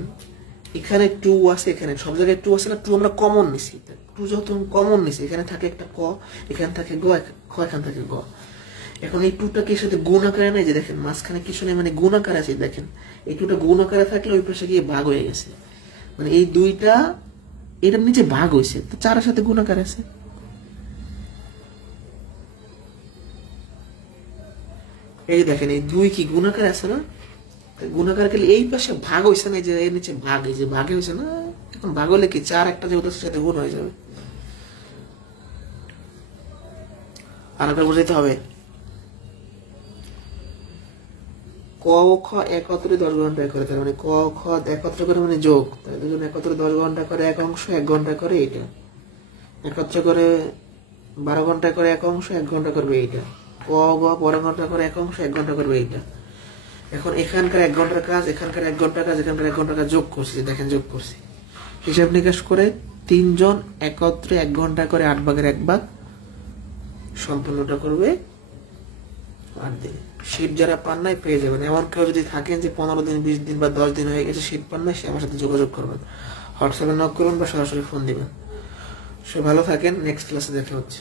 এখানে 2 আছে, এখানে সব জায়গায় 2 আছে না, 2 আমরা কমন নিছি। 2 যত কমন নিছি, এখানে থাকে একটা ক, এখানে থাকে গ, এখানে থাকে গ। এখন এই 2টাকে এর সাথে গুণ আকারে নাই, যে দেখেন মাঝখানে কিছু নেই, মানে গুণ আকারে আছে। দেখেন এই 2টা গুণ আকারে থাকলে ওই পাশে গিয়ে ভাগ হয়ে গেছে, মানে এই 2টা এটার নিচে ভাগ হয়েছে, তো 4-এর সাথে গুণ আকারে আছে। এই যে দেখেন এই 2 কি গুণ আকারে আছে না, গুণাকার করলে এই পাশে ভাগ হয়েছে না, যে এর নিচে ভাগ, এই যে ভাগে হয়েছে না, এখন ভাগ হলে কি 4 একটা যেহেতু সাথে গুণ হয়ে যাবে। আর একটা বুঝাইতে হবে, ক ও খ একত্রে 10 ঘন্টা করে, তার মানে ক খ একত্রে করে মানে যোগ, তাই দুজন একত্রে 10 ঘন্টা করে 1 অংশ, 1 ঘন্টা করে এইটা, একত্রে করে 12 ঘন্টা করে 1 অংশ, 1 ঘন্টা করবে এইটা, ক গ 12 ঘন্টা করে 1 অংশ, 1 ঘন্টা করবে এইটা। এখন এখানকার 1 ঘন্টার কাজ, এখানকার 1 ঘন্টার কাজ, এখানকার 1 ঘন্টার কাজ যোগ করছি, দেখেন যোগ করছি, হিসাব নিকাশ করে 3 জন একত্রে 1 ঘন্টা করে 8 ভাগের 1 ভাগ সম্পূর্ণটা করবে 8 দিন। শীট যারা পান নাই পেয়ে যাবেন। এমন কেউ যদি থাকেন যে 15 দিন 20 দিন বা 10 দিন হয়ে গেছে শীট পান নাই, সে আমার সাথে যোগাযোগ করবেন, হোয়াটসঅ্যাপে নক করবেন বা সরাসরি ফোন দিবেন। সে ভালো থাকেন, নেক্সট ক্লাসে দেখা হচ্ছে।